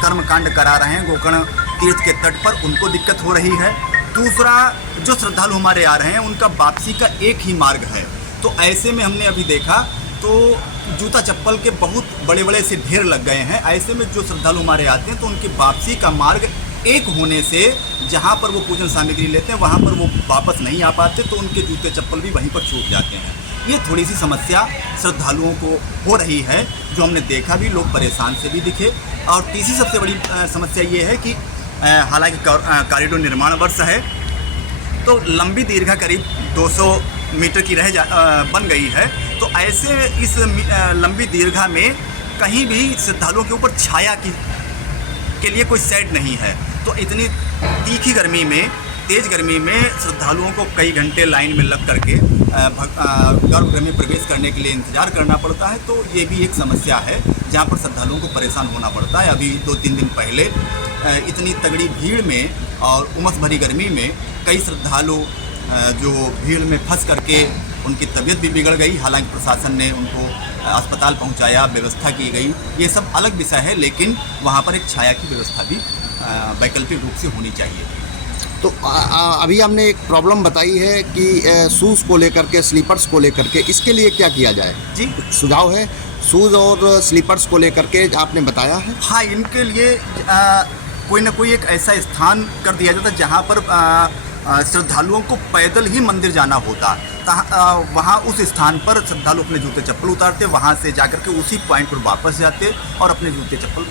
कर्मकांड करा रहे हैं गोकर्ण तीर्थ के तट पर, उनको दिक्कत हो रही है। दूसरा, जो श्रद्धालु हमारे आ रहे हैं उनका वापसी का एक ही मार्ग है। तो ऐसे में हमने अभी देखा तो जूता चप्पल के बहुत बड़े बड़े से ढेर लग गए हैं। ऐसे में जो श्रद्धालु हमारे आते हैं तो उनकी वापसी का मार्ग एक होने से जहाँ पर वो पूजन सामग्री लेते हैं वहाँ पर वो वापस नहीं आ पाते, तो उनके जूते चप्पल भी वहीं पर छूट जाते हैं। ये थोड़ी सी समस्या श्रद्धालुओं को हो रही है, जो हमने देखा भी, लोग परेशान से भी दिखे। और तीसरी सबसे बड़ी समस्या ये है कि हालांकि कॉरिडोर निर्माण वर्ष है, तो लंबी दीर्घा करीब 200 मीटर की बन गई है। तो ऐसे इस लंबी दीर्घा में कहीं भी श्रद्धालुओं के ऊपर छाया के लिए कोई शेड नहीं है। तो इतनी तीखी गर्मी में, तेज़ गर्मी में श्रद्धालुओं को कई घंटे लाइन में लग करके गर्भगृह में प्रवेश करने के लिए इंतज़ार करना पड़ता है। तो ये भी एक समस्या है जहाँ पर श्रद्धालुओं को परेशान होना पड़ता है। अभी 2-3 दिन पहले इतनी तगड़ी भीड़ में और उमस भरी गर्मी में कई श्रद्धालु जो भीड़ में फंस करके उनकी तबीयत भी बिगड़ गई। हालांकि प्रशासन ने उनको अस्पताल पहुंचाया, व्यवस्था की गई, ये सब अलग विषय है, लेकिन वहाँ पर एक छाया की व्यवस्था भी वैकल्पिक रूप से होनी चाहिए। तो अभी हमने एक प्रॉब्लम बताई है कि शूज़ को लेकर के, स्लीपर्स को लेकर के, इसके लिए क्या किया जाए? जी, सुझाव है शूज़ और स्लीपर्स को लेकर के आपने बताया है। हाँ, इनके लिए कोई ना कोई एक ऐसा स्थान कर दिया जाता जहाँ पर श्रद्धालुओं को पैदल ही मंदिर जाना होता। वहाँ उस स्थान पर श्रद्धालु अपने जूते चप्पल उतारते, वहाँ से जाकर के उसी पॉइंट पर वापस जाते और अपने जूते चप्पल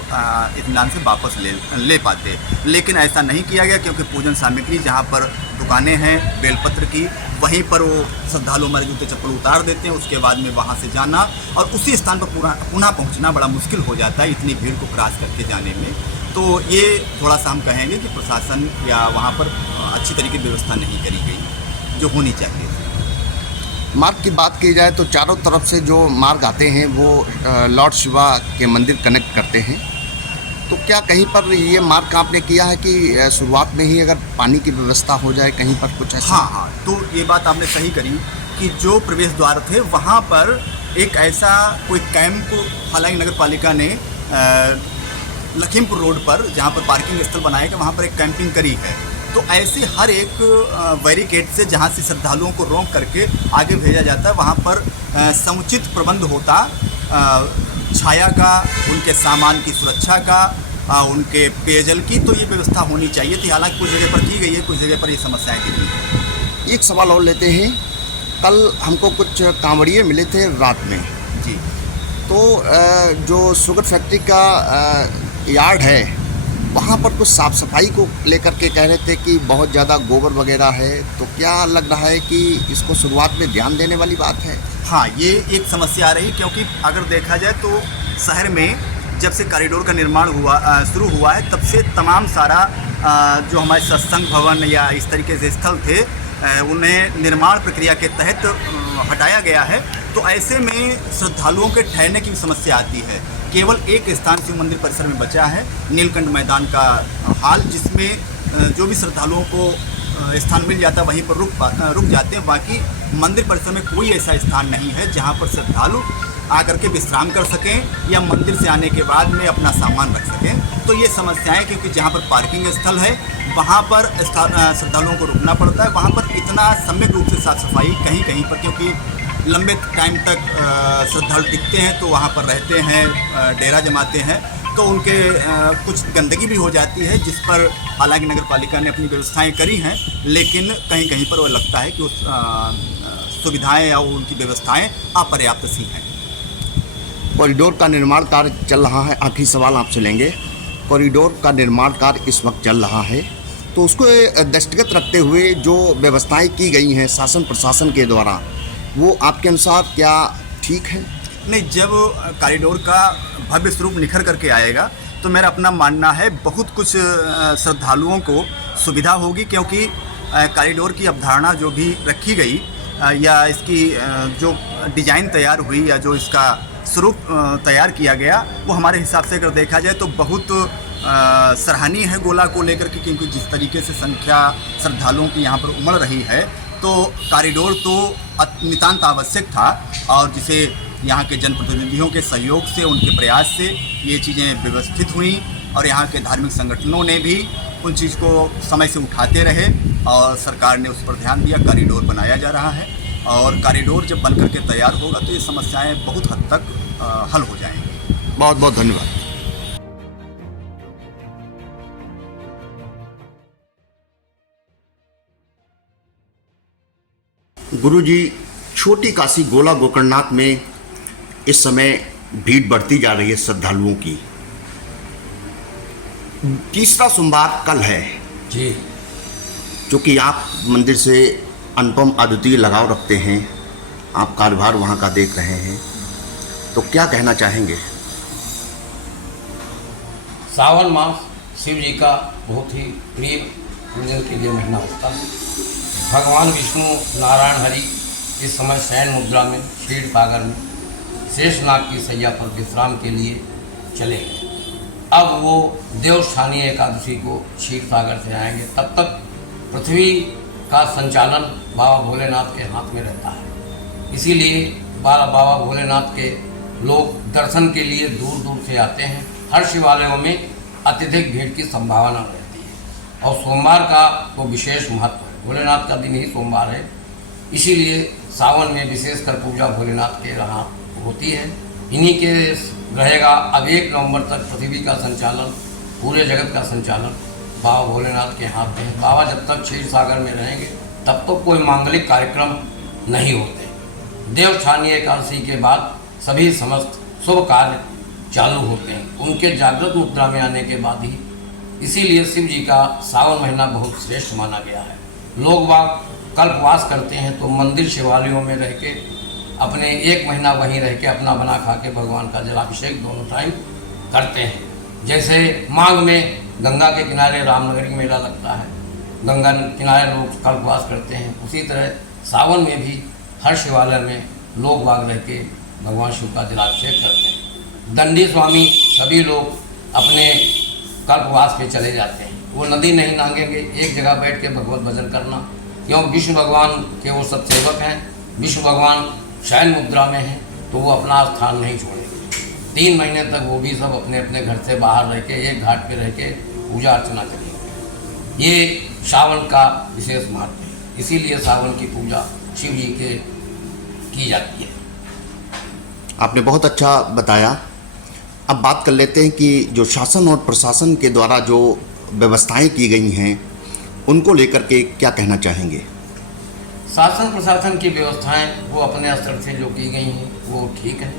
इत्मीनान से वापस ले पाते। लेकिन ऐसा नहीं किया गया, क्योंकि पूजन सामग्री जहाँ पर दुकानें हैं बेलपत्र की, वहीं पर वो श्रद्धालु हमारे जूते चप्पल उतार देते हैं। उसके बाद में वहाँ से जाना और उसी स्थान पर पुनः पहुँचना बड़ा मुश्किल हो जाता है इतनी भीड़ को क्रॉस करके जाने में। तो ये थोड़ा सा हम कहेंगे कि प्रशासन या वहाँ पर अच्छी तरीके की व्यवस्था नहीं करी गई जो होनी चाहिए। मार्ग की बात की जाए तो चारों तरफ से जो मार्ग आते हैं वो लॉर्ड शिवा के मंदिर कनेक्ट करते हैं। तो क्या कहीं पर ये मार्ग आपने किया है कि शुरुआत में ही अगर पानी की व्यवस्था हो जाए कहीं पर कुछ ऐसा? हाँ, तो ये बात आपने सही करी कि जो प्रवेश द्वार थे वहाँ पर एक ऐसा कोई कैंप, हालांकि नगर पालिका ने लखीमपुर रोड पर जहाँ पर पार्किंग स्थल बनाया गया वहाँ पर एक कैंपिंग करी है। तो ऐसे हर एक बैरिकेड से जहाँ से श्रद्धालुओं को रोक करके आगे भेजा जाता है वहाँ पर समुचित प्रबंध होता, छाया का, उनके सामान की सुरक्षा का, उनके पेयजल की, तो ये व्यवस्था होनी चाहिए थी। हालांकि कुछ जगह पर की गई है, कुछ जगह पर ये समस्याएं दिखी हैं। एक सवाल और लेते हैं। कल हमको कुछ कांवड़िए मिले थे रात में जी, तो जो शुगर फैक्ट्री का यार्ड है वहाँ पर कुछ साफ़ सफाई को लेकर के कह रहे थे कि बहुत ज़्यादा गोबर वगैरह है। तो क्या लग रहा है कि इसको शुरुआत में ध्यान देने वाली बात है? हाँ, ये एक समस्या आ रही, क्योंकि अगर देखा जाए तो शहर में जब से कॉरिडोर का निर्माण शुरू हुआ है तब से तमाम सारा जो हमारे सत्संग भवन या इस तरीके से स्थल थे उन्हें निर्माण प्रक्रिया के तहत हटाया गया है। तो ऐसे में श्रद्धालुओं के ठहरने की समस्या आती है। केवल एक स्थान शिव मंदिर परिसर में बचा है, नीलकंठ मैदान का हाल, जिसमें जो भी श्रद्धालुओं को स्थान मिल जाता है वहीं पर रुक जाते हैं। बाकी मंदिर परिसर में कोई ऐसा स्थान नहीं है जहां पर श्रद्धालु आकर के विश्राम कर सकें या मंदिर से आने के बाद में अपना सामान रख सकें। तो ये समस्याएं, क्योंकि जहां पर पार्किंग स्थल है वहां पर श्रद्धालुओं को रुकना पड़ता है। वहां पर इतना सम्यक रूप से साफ सफाई कहीं कहीं पर, क्योंकि लंबे टाइम तक श्रद्धालु टिकते हैं तो वहाँ पर रहते हैं, डेरा जमाते हैं, तो उनके कुछ गंदगी भी हो जाती है, जिस पर हालांकि नगर पालिका ने अपनी व्यवस्थाएं करी हैं, लेकिन कहीं कहीं पर वो लगता है कि उस सुविधाएं या उनकी व्यवस्थाएं अपर्याप्त सी हैं। कॉरिडोर का निर्माण कार्य चल रहा है। आखिरी सवाल आपसे लेंगे। कॉरिडोर का निर्माण कार्य इस वक्त चल रहा है, तो उसको दृष्टिगत रखते हुए जो व्यवस्थाएं की गई हैं शासन प्रशासन के द्वारा, वो आपके अनुसार क्या ठीक है? नहीं, जब कॉरिडोर का भव्य स्वरूप निखर करके आएगा तो मेरा अपना मानना है बहुत कुछ श्रद्धालुओं को सुविधा होगी, क्योंकि कॉरिडोर की अवधारणा जो भी रखी गई या इसकी जो डिज़ाइन तैयार हुई या जो इसका स्वरूप तैयार किया गया, वो हमारे हिसाब से अगर देखा जाए तो बहुत सराहनीय है गोला को लेकर के, क्योंकि जिस तरीके से संख्या श्रद्धालुओं की यहाँ पर उमड़ रही है, तो कॉरिडोर तो नितांत आवश्यक था, और जिसे यहाँ के जनप्रतिनिधियों के सहयोग से, उनके प्रयास से ये चीज़ें व्यवस्थित हुई, और यहाँ के धार्मिक संगठनों ने भी उन चीज़ को समय से उठाते रहे और सरकार ने उस पर ध्यान दिया। कॉरिडोर बनाया जा रहा है, और कॉरिडोर जब बन करके तैयार होगा तो ये समस्याएं बहुत हद तक हल हो जाएंगी। बहुत बहुत धन्यवाद। गुरुजी, छोटी काशी गोला गोकर्णनाथ में इस समय भीड़ बढ़ती जा रही है श्रद्धालुओं की। तीसरा सोमवार कल है जी, क्योंकि आप मंदिर से अनुपम अद्वितीय लगाव रखते हैं, आप कार्यभार वहाँ का देख रहे हैं, तो क्या कहना चाहेंगे? सावन मास शिव जी का बहुत ही प्रिय पूजन के लिए महीना होता है। भगवान विष्णु नारायण हरि इस समय शयन मुद्रा में क्षीर सागर में शेषनाग की सैया पर विश्राम के लिए चले। अब वो देवस्थानी एकादशी को क्षीर सागर से आएंगे, तब तक पृथ्वी का संचालन बाबा भोलेनाथ के हाथ में रहता है। इसीलिए बाबा भोलेनाथ के लोग दर्शन के लिए दूर दूर से आते हैं। हर शिवालयों में अत्यधिक भीड़ की संभावना रहती है। और सोमवार का तो विशेष महत्व है, भोलेनाथ का दिन ही सोमवार है, इसीलिए सावन में विशेषकर पूजा भोलेनाथ के यहाँ होती है। इन्हीं के रहेगा अब 1 नवंबर तक पृथ्वी का संचालन, पूरे जगत का संचालन बाबा भोलेनाथ के हाथ में है। बाबा जब तक क्षीर सागर में रहेंगे तब तो कोई मांगलिक कार्यक्रम नहीं होते। देवउठानी एकादशी के बाद सभी समस्त शुभ कार्य चालू होते हैं, उनके जागृत मुद्रा में आने के बाद ही। इसीलिए शिव जी का सावन महीना बहुत श्रेष्ठ माना गया है। लोग बाग कल्पवास करते हैं तो मंदिर शिवालयों में रह के अपने 1 महीना वहीं रह के अपना बना खा के भगवान का जलाभिषेक दोनों टाइम करते हैं। जैसे माघ में गंगा के किनारे रामनगरी मेला लगता है, गंगा किनारे लोग कल्पवास करते हैं, उसी तरह सावन में भी हर शिवालय में लोग बाग रह के भगवान शिव का जलाभिषेक करते हैं। दंडी स्वामी सभी लोग अपने कल्पवास पे चले जाते हैं, वो नदी नहीं नांगेंगे, एक जगह बैठ के भगवत भजन करना, क्योंकि विष्णु भगवान के वो सब सेवक हैं। विष्णु भगवान शयन मुद्रा में हैं तो वो अपना स्थान नहीं छोड़ेंगे। 3 महीने तक वो भी सब अपने अपने घर से बाहर रह के एक घाट पे रह के पूजा अर्चना करेंगे। ये सावन का विशेष महत्व है, इसीलिए सावन की पूजा शिव जी के की जाती है। आपने बहुत अच्छा बताया। अब बात कर लेते हैं कि जो शासन और प्रशासन के द्वारा जो व्यवस्थाएं की गई हैं उनको लेकर के क्या कहना चाहेंगे? शासन प्रशासन की व्यवस्थाएं वो अपने स्तर से जो की गई हैं वो ठीक है,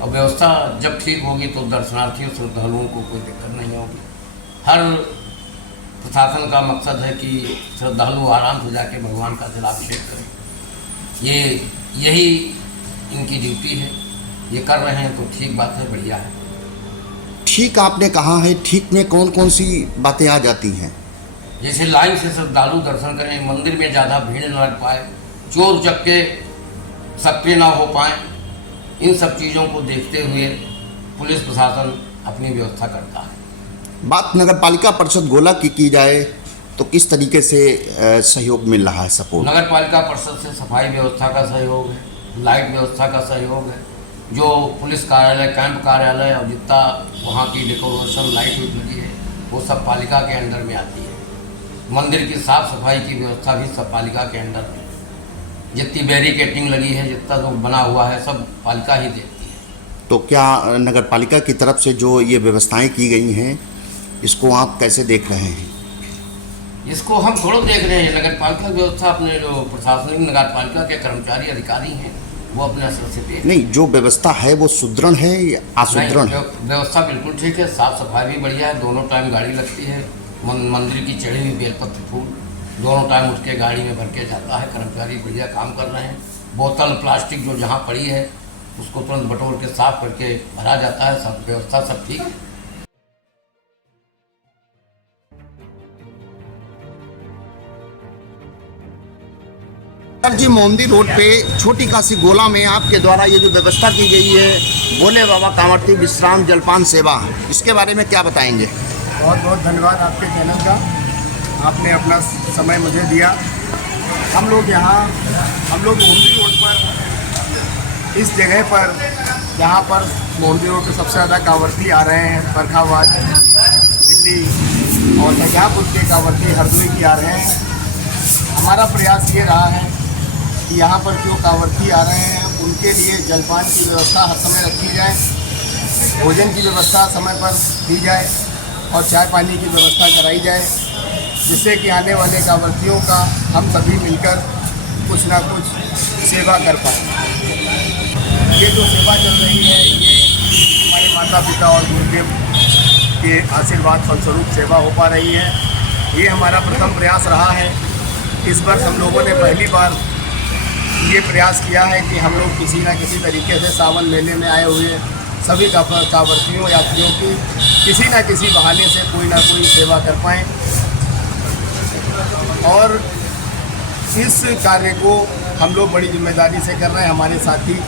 और व्यवस्था जब ठीक होगी तो दर्शनार्थियों श्रद्धालुओं को कोई दिक्कत नहीं होगी। हर प्रशासन का मकसद है कि श्रद्धालु आराम से जाके भगवान का जलाभिषेक करें। यही इनकी ड्यूटी है, ये कर रहे हैं तो ठीक बात है, बढ़िया है। ठीक आपने कहा है, ठीक में कौन कौन सी बातें आ जाती हैं? जैसे लाइन से श्रद्धालु दर्शन करें, मंदिर में ज़्यादा भीड़ न लग पाए, चोर उचक्के सक्रिय ना हो पाए, इन सब चीज़ों को देखते हुए पुलिस प्रशासन अपनी व्यवस्था करता है। बात नगर पालिका परिषद गोला की जाए तो किस तरीके से सहयोग मिल रहा है, सपोर्ट? नगर पालिका परिषद से सफाई व्यवस्था का सहयोग है, लाइट व्यवस्था का सहयोग है, जो पुलिस कार्यालय, कैंप कार्यालय और जितना वहाँ की डेकोरेशन लाइट लगी है वो सब पालिका के अंडर में आती है। मंदिर की साफ सफाई की व्यवस्था भी सब पालिका के अंडर में, जितनी बैरिकेटिंग लगी है, जितना जो बना हुआ है सब पालिका ही देखती है। तो क्या नगर पालिका की तरफ से जो ये व्यवस्थाएं की गई हैं इसको आप कैसे देख रहे हैं? इसको हम थोड़ा देख रहे हैं, नगर पालिका व्यवस्था अपने जो प्रशासनिक नगर पालिका के कर्मचारी अधिकारी हैं वो अपने असर से देख। नहीं, जो व्यवस्था है वो सुदृढ़ है या असुदृढ़ है? व्यवस्था बिल्कुल ठीक है, साफ सफाई भी बढ़िया है, दोनों टाइम गाड़ी लगती है, मंदिर की चढ़ी हुई बेलपत्र फूल दोनों टाइम उठ के गाड़ी में भर के जाता है। कर्मचारी बढ़िया काम कर रहे हैं। बोतल प्लास्टिक जो जहाँ पड़ी है उसको तुरंत बटोर के साफ करके भरा जाता है। सब व्यवस्था सब ठीक है। सर जी, मोहम्मदी रोड पे छोटी काशी गोला में आपके द्वारा ये जो व्यवस्था की गई है भोले बाबा कांवड़ती विश्राम जलपान सेवा, इसके बारे में क्या बताएंगे? बहुत बहुत धन्यवाद आपके चैनल का, आपने अपना समय मुझे दिया। हम लोग मोहम्मदी रोड पर, इस जगह पर जहाँ पर मोहम्मदी रोड पर सबसे ज़्यादा कांवड़ती आ रहे हैं, फर्रुखाबाद, दिल्ली और शाहजहाँपुर के कांवड़ती हरदोई की आ रहे हैं। हमारा प्रयास ये रहा है कि यहाँ पर जो कांवड़ती आ रहे हैं उनके लिए जलपान की व्यवस्था हर समय रखी जाए, भोजन की व्यवस्था समय पर दी जाए और चाय पानी की व्यवस्था कराई जाए, जिससे कि आने वाले कांवड़तियों का हम सभी मिलकर कुछ ना कुछ सेवा कर पाएँ। ये जो सेवा चल रही है ये हमारे माता पिता और गुरुदेव के आशीर्वाद फलस्वरूप सेवा हो पा रही है। ये हमारा प्रथम प्रयास रहा है। इस वर्ष हम लोगों ने पहली बार ये प्रयास किया है कि हम लोग किसी न किसी तरीके से सावन मेले में आए हुए सभी कांवड़तियों यात्रियों की किसी न किसी बहाने से कोई ना कोई सेवा कर पाएँ। और इस कार्य को हम लोग बड़ी जिम्मेदारी से कर रहे हैं। हमारे साथी,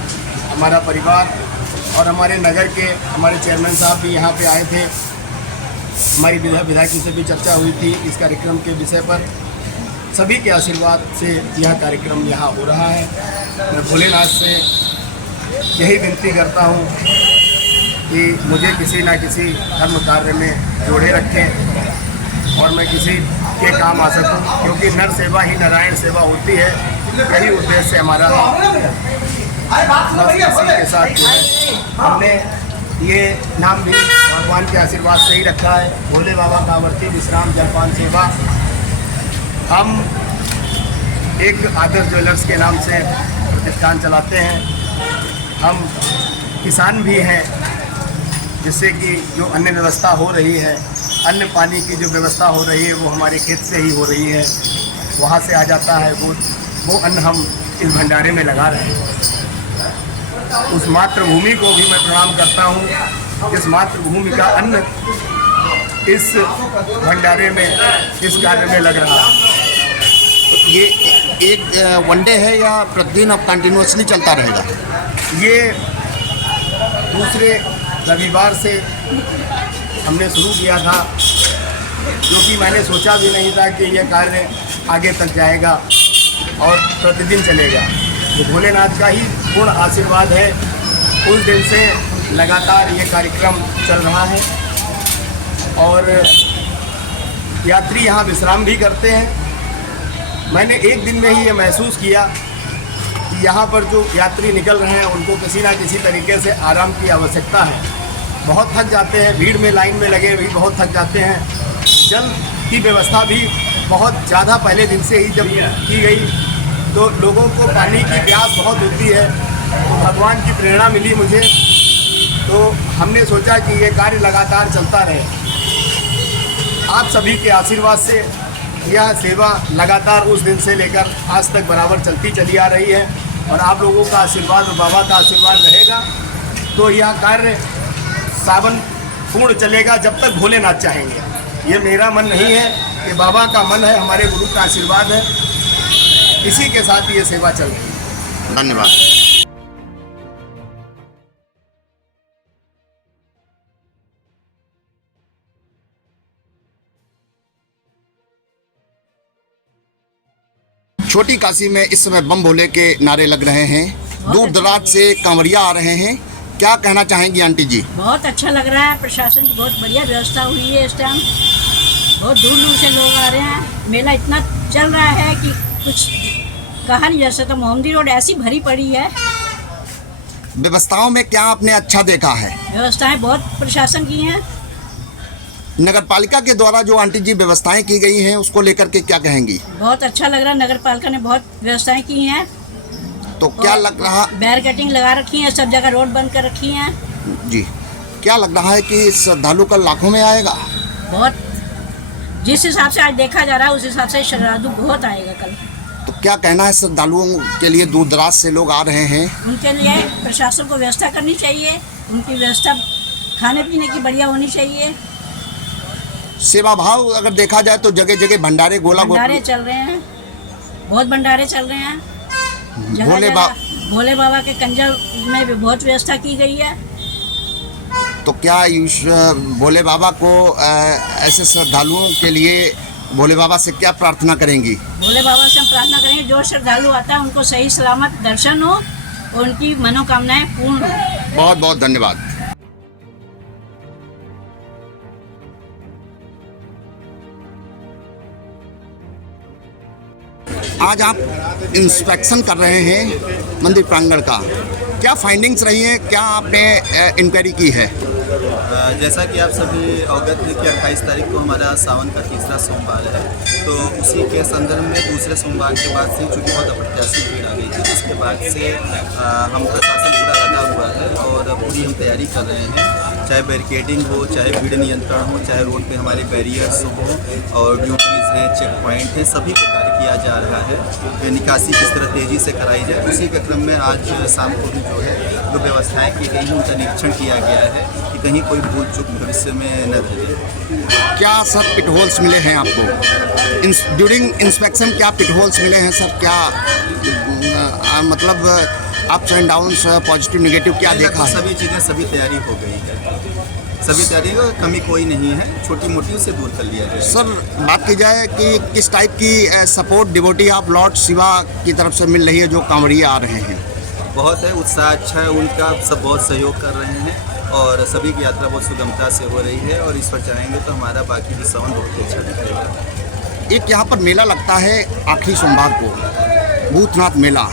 हमारा परिवार और हमारे नगर के हमारे चेयरमैन साहब भी यहाँ पे आए थे। हमारी विधायकों से भी चर्चा हुई थी इस कार्यक्रम के विषय पर। सभी के आशीर्वाद से यह कार्यक्रम यहाँ हो रहा है। मैं भोलेनाथ से यही विनती करता हूँ कि मुझे किसी न किसी धर्म कार्य में जोड़े रखें और मैं किसी के काम आ सकूं, क्योंकि नर सेवा ही नारायण सेवा होती है। यही उद्देश्य हमारा है। इसी के साथ जो है हमने ये नाम भी भगवान के आशीर्वाद से ही रखा है, भोले बाबा का आवर्ती विश्राम जलपान सेवा। हम एक आदर्श ज्वेलर्स के नाम से प्रतिष्ठान चलाते हैं। हम किसान भी हैं, जिससे कि जो अन्न व्यवस्था हो रही है, अन्न पानी की जो व्यवस्था हो रही है वो हमारे खेत से ही हो रही है, वहाँ से आ जाता है। वो अन्न हम इस भंडारे में लगा रहे हैं। उस मातृभूमि को भी मैं प्रणाम करता हूँ, इस मातृभूमि का अन्न इस भंडारे में, इस कार्य में लग रहा है। ये एक वनडे है या प्रतिदिन अब कंटिन्यूसली चलता रहेगा? ये दूसरे रविवार से हमने शुरू किया था, जो कि मैंने सोचा भी नहीं था कि यह कार्य आगे तक जाएगा और प्रतिदिन चलेगा। ये भोलेनाथ का ही पूर्ण आशीर्वाद है। उस दिन से लगातार ये कार्यक्रम चल रहा है और यात्री यहाँ विश्राम भी करते हैं। मैंने एक दिन में ही ये महसूस किया कि यहाँ पर जो यात्री निकल रहे हैं उनको किसी ना किसी तरीके से आराम की आवश्यकता है। बहुत थक जाते हैं, भीड़ में लाइन में लगे भी बहुत थक जाते हैं। जल की व्यवस्था भी बहुत ज़्यादा पहले दिन से ही जब की गई तो लोगों को पानी की प्यास बहुत होती है। तो भगवान की प्रेरणा मिली मुझे, तो हमने सोचा कि ये कार्य लगातार चलता रहे। आप सभी के आशीर्वाद से यह सेवा लगातार उस दिन से लेकर आज तक बराबर चलती चली आ रही है और आप लोगों का आशीर्वाद और बाबा का आशीर्वाद रहेगा तो यह कार्य सावन पूर्ण चलेगा जब तक भोलेनाथ चाहेंगे। ये मेरा मन नहीं है, ये बाबा का मन है, हमारे गुरु का आशीर्वाद है। इसी के साथ ये सेवा चल रही है। धन्यवाद। छोटी काशी में इस समय बम भोले के नारे लग रहे हैं, दूर दराज से कांवरिया आ रहे हैं। क्या कहना चाहेंगी आंटी जी? बहुत अच्छा लग रहा है, प्रशासन की बहुत बढ़िया व्यवस्था हुई है। इस टाइम बहुत दूर दूर से लोग आ रहे हैं। मेला इतना चल रहा है कि कुछ कहा नहीं जा सकता। मोहम्मदी रोड ऐसी भरी पड़ी है। व्यवस्थाओं में क्या आपने अच्छा देखा है? व्यवस्थाएं बहुत प्रशासन की हैं। नगर पालिका के द्वारा जो आंटी जी व्यवस्थाएं की गई हैं उसको लेकर के क्या कहेंगी? बहुत अच्छा लग रहा है, नगर पालिका ने बहुत व्यवस्थाएं की हैं। तो क्या लग रहा? बैरिकेडिंग लगा रखी है, सब जगह रोड बंद कर रखी है जी। क्या लग रहा है कि श्रद्धालु कल लाखों में आएगा? बहुत, जिस हिसाब से आज देखा जा रहा है उस हिसाब से श्रद्धालु बहुत आएगा कल। तो क्या कहना है श्रद्धालुओं के लिए? दूर दराज से लोग आ रहे हैं, उनके लिए प्रशासन को व्यवस्था करनी चाहिए। उनकी व्यवस्था खाने पीने की बढ़िया होनी चाहिए। सेवा भाव अगर देखा जाए तो जगह जगह भंडारे भंडारे चल रहे हैं, बहुत भंडारे चल रहे हैं। भोले बाबा के कंजर में भी बहुत व्यवस्था की गई है। तो क्या भोले बाबा को ऐसे श्रद्धालुओं के लिए भोले बाबा से क्या प्रार्थना करेंगी? भोले बाबा से हम प्रार्थना करेंगे जो श्रद्धालु आता है उनको सही सलामत दर्शन हो और उनकी मनोकामनाएं पूर्ण हो। बहुत बहुत धन्यवाद। आज आप इंस्पेक्शन कर रहे हैं मंदिर प्रांगण का, क्या फाइंडिंग्स रही हैं, क्या आपने इंक्वायरी की है? जैसा कि आप सभी अवगत हैं कि 28 तारीख को हमारा सावन का तीसरा सोमवार है, तो उसी के संदर्भ में दूसरे सोमवार के बाद से चूँकि बहुत अप्रत्याशित भीड़ आ गई थी, उसके बाद से हम प्रशासन पूरा लगा हुआ है और पूरी हम तैयारी कर रहे हैं। चाहे बैरिकेडिंग हो, चाहे भीड़ नियंत्रण हो, चाहे रोड पे हमारे बैरियर्स हो और ड्यूटीज़ हैं, चेक पॉइंट है, सभी को कार्य किया जा रहा है। निकासी किस तरह तेज़ी से कराई जाए, उसी के क्रम में आज शाम को भी जो है जो व्यवस्थाएँ की गई हैं उनका निरीक्षण किया गया है कि कहीं कोई भूल चूक भविष्य में न रहे। क्या सर पिट होल्स मिले हैं आपको ड्यूरिंग इंस्पेक्शन? क्या पिट होल्स मिले हैं सर? क्या मतलब ups and downs, positive negative क्या देखा है? सभी चीज़ें, सभी तैयारी हो गई है, सभी तैयारी हो, कमी कोई नहीं है, छोटी मोटी उसे दूर कर लिया जाए। सर बात की जाए कि किस टाइप की support devotee of Lord Shiva की तरफ से मिल रही है जो कांवड़िया आ रहे हैं? बहुत है, उत्साह अच्छा है उनका, सब बहुत सहयोग कर रहे हैं और सभी की यात्रा बहुत सुगमता से हो रही है और ईश्वर चाहेंगे तो हमारा बाकी भी सावन बहुत अच्छा निकलेगा। एक यहाँ पर मेला लगता है आखिरी सोमवार को, भूतनाथ मेला।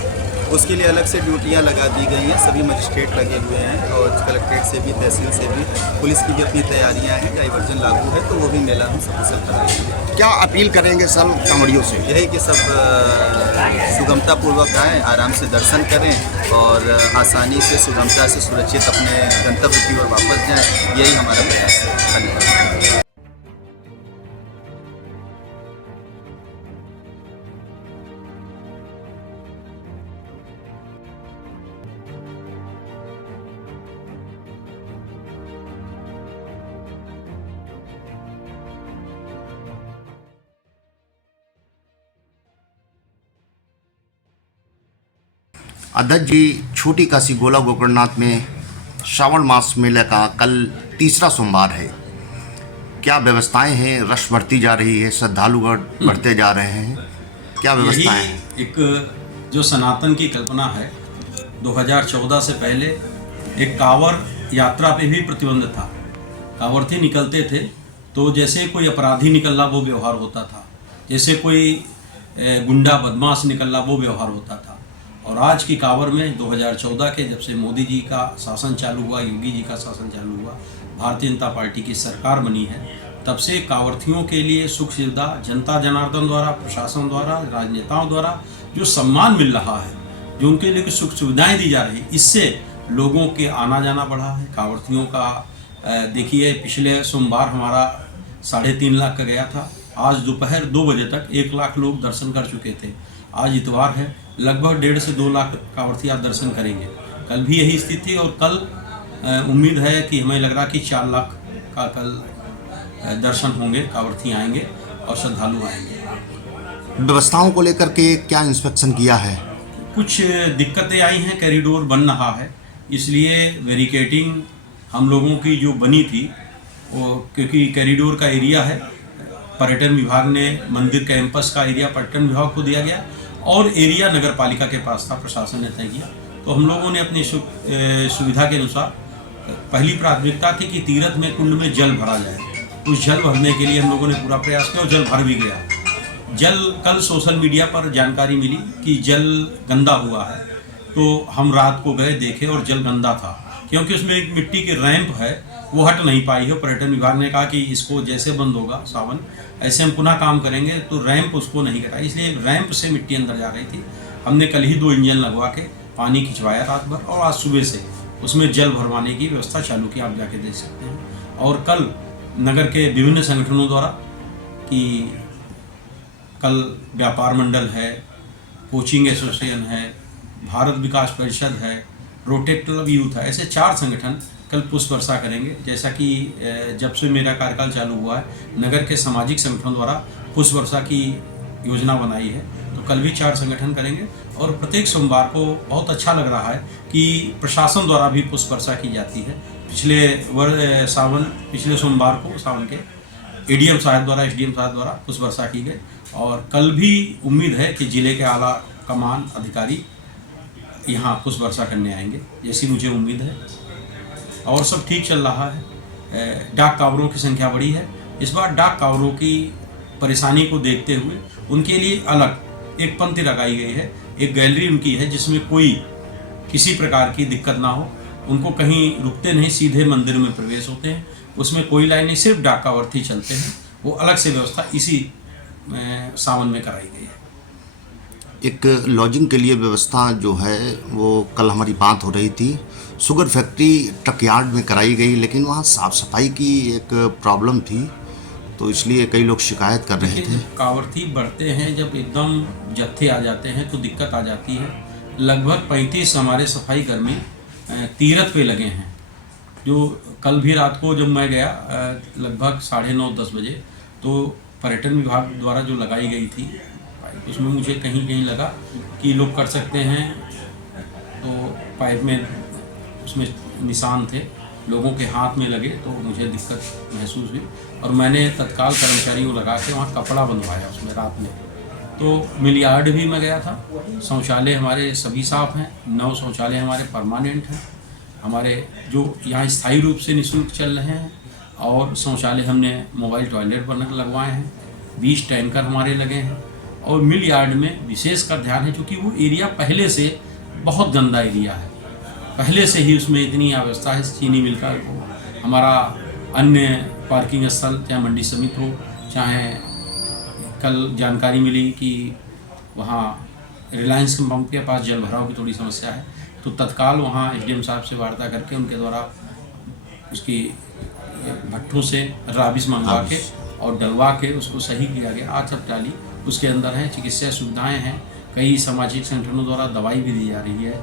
उसके लिए अलग से ड्यूटियां लगा दी गई हैं, सभी मजिस्ट्रेट लगे हुए हैं और कलेक्ट्रेट से भी, तहसील से भी, पुलिस की भी अपनी तैयारियां हैं। डाइवर्जन लागू है तो वो भी मेला हम सफल कराएंगे। क्या अपील करेंगे सब कांवड़ियों से? यही कि सब सुगमतापूर्वक आएँ, आराम से दर्शन करें और आसानी से, सुगमता से, सुरक्षित अपने गंतव्य की ओर वापस जाएँ, यही हमारा प्रयास है। धन्यवाद। अध्यक्ष जी, छोटी काशी गोला गोकर्णनाथ में श्रावण मास मेले का कल तीसरा सोमवार है। क्या व्यवस्थाएं हैं? रश बढ़ती जा रही है, श्रद्धालुगण बढ़ते जा रहे हैं, क्या व्यवस्थाएं हैं? एक जो सनातन की कल्पना है, 2014 से पहले एक कांवड़ यात्रा पे भी प्रतिबंध था। कांवड़ती निकलते थे तो जैसे कोई अपराधी निकल रहा वो व्यवहार होता था, जैसे कोई गुंडा बदमाश निकल रहा वो व्यवहार होता था। और आज की कांवड़ में 2014 के जब से मोदी जी का शासन चालू हुआ, योगी जी का शासन चालू हुआ, भारतीय जनता पार्टी की सरकार बनी है, तब से कांवड़ियों के लिए सुख सुविधा जनता जनार्दन द्वारा, प्रशासन द्वारा, राजनेताओं द्वारा जो सम्मान मिल रहा है, जो उनके लिए सुख सुविधाएं दी जा रही, इससे लोगों के आना जाना बढ़ा है। कांवड़ियों का देखिए, पिछले सोमवार हमारा 3.5 लाख का गया था। आज दोपहर 2 बजे तक 1 लाख लोग दर्शन कर चुके थे। आज इतवार है, लगभग 1.5 से 2 लाख कांवड़िया दर्शन करेंगे। कल भी यही स्थिति और कल उम्मीद है कि हमें लग रहा कि 4 लाख का कल दर्शन होंगे, कांवड़िया आएंगे और श्रद्धालु आएंगे। व्यवस्थाओं को लेकर के क्या इंस्पेक्शन किया है? कुछ दिक्कतें आई हैं, कॉरिडोर बन रहा है, इसलिए बैरिकेडिंग हम लोगों की जो बनी थी वो, क्योंकि कॉरिडोर का एरिया है, पर्यटन विभाग ने मंदिर कैंपस का एरिया पर्यटन विभाग को दिया गया और एरिया नगर पालिका के पास था, प्रशासन ने तय किया। तो हम लोगों ने अपनी सुविधा के अनुसार, पहली प्राथमिकता थी कि तीर्थ में कुंड में जल भरा जाए। उस जल भरने के लिए हम लोगों ने पूरा प्रयास किया और जल भर भी गया। जल, कल सोशल मीडिया पर जानकारी मिली कि जल गंदा हुआ है, तो हम रात को गए, देखे और जल गंदा था, क्योंकि उसमें एक मिट्टी की रैंप है, वो हट नहीं पाई है। पर्यटन विभाग ने कहा कि इसको जैसे बंद होगा सावन, ऐसे हम पुनः काम करेंगे, तो रैंप उसको नहीं हटाई, इसलिए रैंप से मिट्टी अंदर जा रही थी। हमने कल ही 2 इंजन लगवा के पानी खिंचवाया रात भर और आज सुबह से उसमें जल भरवाने की व्यवस्था चालू की, आप जाके देख सकते हैं। और कल नगर के विभिन्न संगठनों द्वारा, कि कल व्यापार मंडल है, कोचिंग एसोसिएशन है, भारत विकास परिषद है, रोटेट क्लब यूथ है, ऐसे 4 संगठन कल पुष्प वर्षा करेंगे। जैसा कि जब से मेरा कार्यकाल चालू हुआ है, नगर के सामाजिक संगठनों द्वारा पुष्प वर्षा की योजना बनाई है, तो कल भी 4 संगठन करेंगे। और प्रत्येक सोमवार को बहुत अच्छा लग रहा है कि प्रशासन द्वारा भी पुष्प वर्षा की जाती है। पिछले सोमवार को सावन के एडीएम साहब द्वारा, एसडीएम साहब द्वारा पुष्प वर्षा की गई और कल भी उम्मीद है कि जिले के आला कमान अधिकारी यहाँ पुष्प वर्षा करने आएंगे, जैसी मुझे उम्मीद है। और सब ठीक चल रहा है। डाक कांवड़ों की संख्या बढ़ी है। इस बार डाक कांवड़ों की परेशानी को देखते हुए उनके लिए अलग एक पंक्ति लगाई गई है, एक गैलरी उनकी है, जिसमें कोई किसी प्रकार की दिक्कत ना हो, उनको कहीं रुकते नहीं, सीधे मंदिर में प्रवेश होते हैं, उसमें कोई लाइन नहीं, सिर्फ डाक कांवड़ती चलते हैं। वो अलग से व्यवस्था इसी सावन में कराई गई है। एक लॉजिंग के लिए व्यवस्था जो है वो कल हमारी बात हो रही थी, शुगर फैक्ट्री ट्रक यार्ड में कराई गई, लेकिन वहाँ साफ़ सफाई की एक प्रॉब्लम थी, तो इसलिए कई लोग शिकायत कर रहे थे। कांवड़ती बढ़ते हैं, जब एकदम जत्थे आ जाते हैं तो दिक्कत आ जाती है। लगभग 35 हमारे सफाई कर्मी तीर्थ पे लगे हैं, जो कल भी रात को जब मैं गया लगभग 9:30-10 बजे, तो पर्यटन विभाग द्वारा जो लगाई गई थी, उसमें मुझे कहीं कहीं लगा कि लोग कर सकते हैं, तो पाइप में उसमें निशान थे, लोगों के हाथ में लगे, तो मुझे दिक्कत महसूस हुई और मैंने तत्काल कर्मचारियों को लगा के वहाँ कपड़ा बंधवाया उसमें रात में। तो मिल यार्ड भी मैं गया था, शौचालय हमारे सभी साफ़ हैं, 9 शौचालय हमारे परमानेंट हैं, हमारे जो यहाँ स्थायी रूप से निःशुल्क चल रहे हैं, और शौचालय हमने मोबाइल टॉयलेट बन लगवाए हैं, 20 टैंकर हमारे लगे हैं, और मिल यार्ड में विशेष कर ध्यान है क्योंकि वो एरिया पहले से बहुत गंदा एरिया है, पहले से ही उसमें इतनी अव्यवस्था है। चीनी मिल का हमारा अन्य पार्किंग स्थल, चाहे मंडी समिति हो, चाहे कल जानकारी मिली कि वहाँ रिलायंस के पंप के पास जल भराव की थोड़ी समस्या है, तो तत्काल वहाँ एसडीएम साहब से वार्ता करके उनके द्वारा उसकी भट्ठों से राबिस मंगवा के और डलवा के उसको सही किया गया। आज सब टाली उसके अंदर है, चिकित्सा सुविधाएं हैं, कई सामाजिक संगठनों द्वारा दवाई भी दी जा रही है,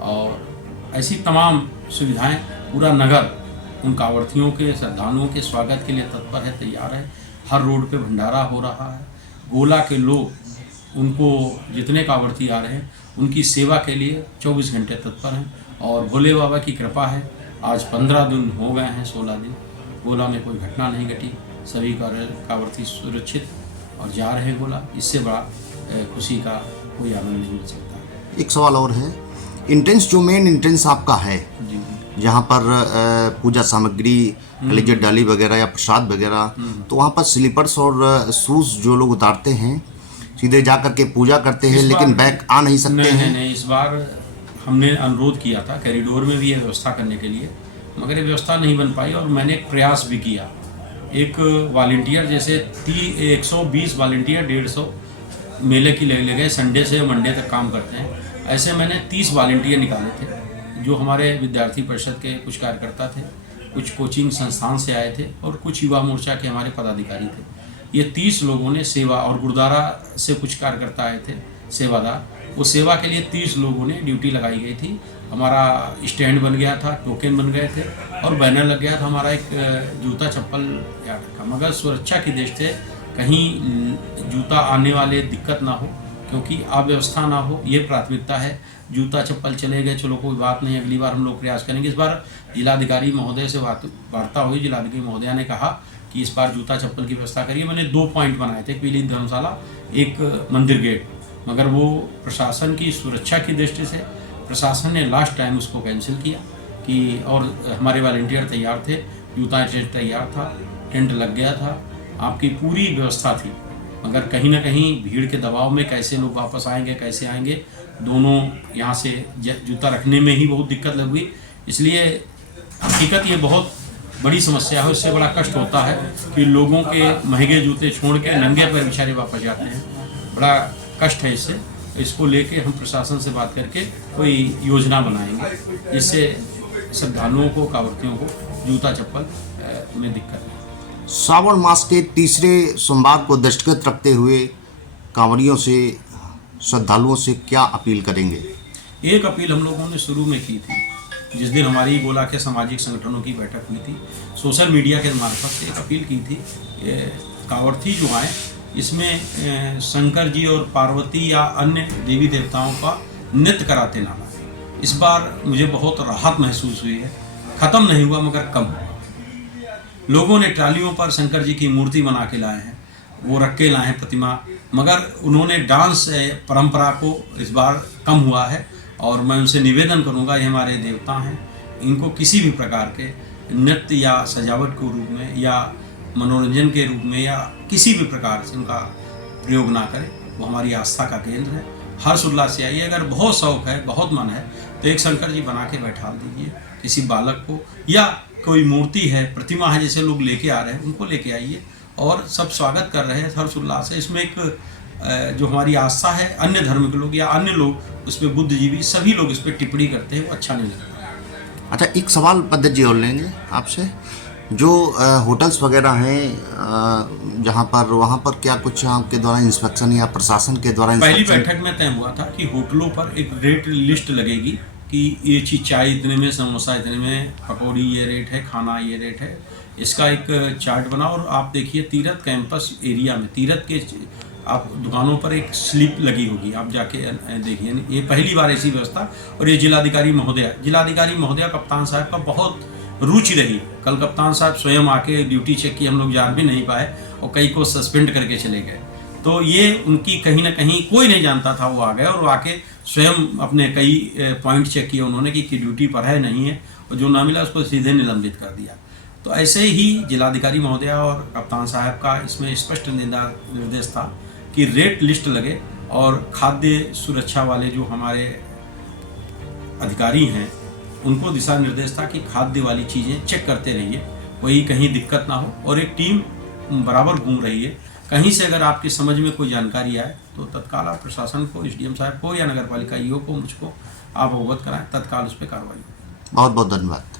और ऐसी तमाम सुविधाएं पूरा नगर उन कांवड़ियों के, श्रद्धालुओं के स्वागत के लिए तत्पर है, तैयार है। हर रोड पे भंडारा हो रहा है। गोला के लोग उनको जितने कांवड़िये आ रहे हैं उनकी सेवा के लिए 24 घंटे तत्पर हैं, और भोले बाबा की कृपा है आज 15 दिन हो गए हैं, 16 दिन गोला में कोई घटना नहीं घटी, सभी कांवड़िये सुरक्षित और जा रहे हैं गोला। इससे बड़ा खुशी का कोई आनंद नहीं मिल सकता। एक सवाल और है, इंट्रेंस जो मेन इंट्रेंस आपका है, जहाँ पर पूजा सामग्री, कलेजे डाली वगैरह या प्रसाद वगैरह, तो वहाँ पर स्लीपर्स और शूज़ जो लोग उतारते हैं सीधे जा करके पूजा करते हैं, लेकिन बैक आ नहीं सकते हैं। नहीं, इस बार हमने अनुरोध किया था कॉरिडोर में भी यह व्यवस्था करने के लिए, मगर ये व्यवस्था नहीं बन पाई, और मैंने एक प्रयास भी किया। एक वॉलंटियर जैसे 120 वॉलंटियर 150 मेले की ले गए, संडे से मंडे तक काम करते हैं। ऐसे मैंने 30 वॉलंटियर निकाले थे, जो हमारे विद्यार्थी परिषद के कुछ कार्यकर्ता थे, कुछ कोचिंग संस्थान से आए थे, और कुछ युवा मोर्चा के हमारे पदाधिकारी थे। ये 30 लोगों ने सेवा, और गुरुद्वारा से कुछ कार्यकर्ता आए थे सेवादार, वो सेवा के लिए 30 लोगों ने ड्यूटी लगाई गई थी। हमारा स्टैंड बन गया था, टोकन बन गए थे, और बैनर लग गया था हमारा एक जूता चप्पल याद रखा, मगर सुरक्षा की दृष्टि से कहीं जूता आने वाले दिक्कत ना हो, क्योंकि अव्यवस्था ना हो, ये प्राथमिकता है। जूता चप्पल चले गए, चलो कोई बात नहीं, अगली बार हम लोग प्रयास करेंगे। इस बार जिलाधिकारी महोदय से वार्ता हुई, जिलाधिकारी महोदया ने कहा कि इस बार जूता चप्पल की व्यवस्था करिए। मैंने 2 पॉइंट बनाए थे, पीली धर्मशाला, एक मंदिर गेट, मगर वो प्रशासन की सुरक्षा की दृष्टि से प्रशासन ने लास्ट टाइम उसको कैंसिल किया कि, और हमारे वॉलंटियर तैयार थे, जूता टेंट तैयार था, टेंट लग गया था, आपकी पूरी व्यवस्था थी, मगर कहीं ना कहीं भीड़ के दबाव में कैसे लोग वापस आएंगे, कैसे आएंगे, दोनों यहाँ से जूता रखने में ही बहुत दिक्कत लग हुई। इसलिए हकीकत ये बहुत बड़ी समस्या है, उससे बड़ा कष्ट होता है कि लोगों के महंगे जूते छोड़ के नंगे पैर बेचारे वापस जाते हैं, बड़ा कष्ट है। इसको लेके हम प्रशासन से बात करके कोई योजना बनाएंगे जिससे श्रद्धालुओं को, कांवड़ियों को जूता चप्पल में दिक्कत नहीं। श्रावण मास के तीसरे सोमवार को दृष्टिगत रखते हुए कांवड़ियों से, श्रद्धालुओं से क्या अपील करेंगे? एक अपील हम लोगों ने शुरू में की थी, जिस दिन हमारी गोला के सामाजिक संगठनों की बैठक हुई थी, सोशल मीडिया के मार्फत से एक अपील की थी, कांवड़िये जो आए इसमें शंकर जी और पार्वती या अन्य देवी देवताओं का नृत्य कराते लाना। इस बार मुझे बहुत राहत महसूस हुई है, ख़त्म नहीं हुआ मगर कम हुआ। लोगों ने ट्रालियों पर शंकर जी की मूर्ति बना के लाए हैं, वो रख के लाए हैं प्रतिमा, मगर उन्होंने डांस परंपरा को इस बार कम हुआ है। और मैं उनसे निवेदन करूंगा, ये हमारे देवता हैं, इनको किसी भी प्रकार के नृत्य या सजावट के रूप में या मनोरंजन के रूप में या किसी भी प्रकार से उनका प्रयोग ना करें। वो हमारी आस्था का केंद्र है, हर्ष उल्लास से आइए। अगर बहुत शौक है, बहुत मन है, तो एक शंकर जी बना के बैठा दीजिए किसी बालक को, या कोई मूर्ति है, प्रतिमा है, जैसे लोग लेके आ रहे हैं उनको लेके आइए, और सब स्वागत कर रहे हैं हर्ष उल्लास से। इसमें एक जो हमारी आस्था है, अन्य धर्म के लोग या अन्य लोग उस पर, बुद्धिजीवी सभी लोग इस पर टिप्पणी करते हैं, वो अच्छा नहीं लगता। अच्छा, एक सवाल पद्धति जी और लेंगे आपसे, जो होटल्स वगैरह हैं जहाँ पर, वहाँ पर क्या कुछ आपके द्वारा इंस्पेक्शन या प्रशासन के द्वारा? पहली बैठक में तय हुआ था कि होटलों पर एक रेट लिस्ट लगेगी कि ये चीज़ चाय इतने में, समोसा इतने में, पकौड़ी ये रेट है, खाना ये रेट है। इसका एक चार्ट बना, और आप देखिए तीरथ कैंपस एरिया में, तीरथ के आप दुकानों पर एक स्लिप लगी होगी, आप जाके देखिए। ये पहली बार ऐसी व्यवस्था, और ये जिलाधिकारी महोदया कप्तान साहब का बहुत रुचि रही। कल कप्तान साहब स्वयं आके ड्यूटी चेक की, हम लोग जान भी नहीं पाए, और कई को सस्पेंड करके चले गए। तो ये उनकी कहीं ना कहीं, कोई नहीं जानता था, वो आ गए और आके स्वयं अपने कई पॉइंट चेक किए उन्होंने कि ड्यूटी पर है नहीं है, और जो ना मिला उसको सीधे निलंबित कर दिया। तो ऐसे ही जिलाधिकारी महोदया और कप्तान साहब का इसमें स्पष्ट निर्देश था कि रेट लिस्ट लगे और खाद्य सुरक्षा वाले जो हमारे अधिकारी हैं उनको दिशा निर्देश था कि खाद्य वाली चीज़ें चेक करते रहिए, कोई कहीं दिक्कत ना हो, और एक टीम बराबर घूम रही है। कहीं से अगर आपकी समझ में कोई जानकारी आए तो तत्काल आप प्रशासन को, एसडीएम साहब को या नगर पालिका ईओ को, मुझको आप अवगत कराएं, तत्काल उस पर कार्रवाई हो। बहुत बहुत धन्यवाद।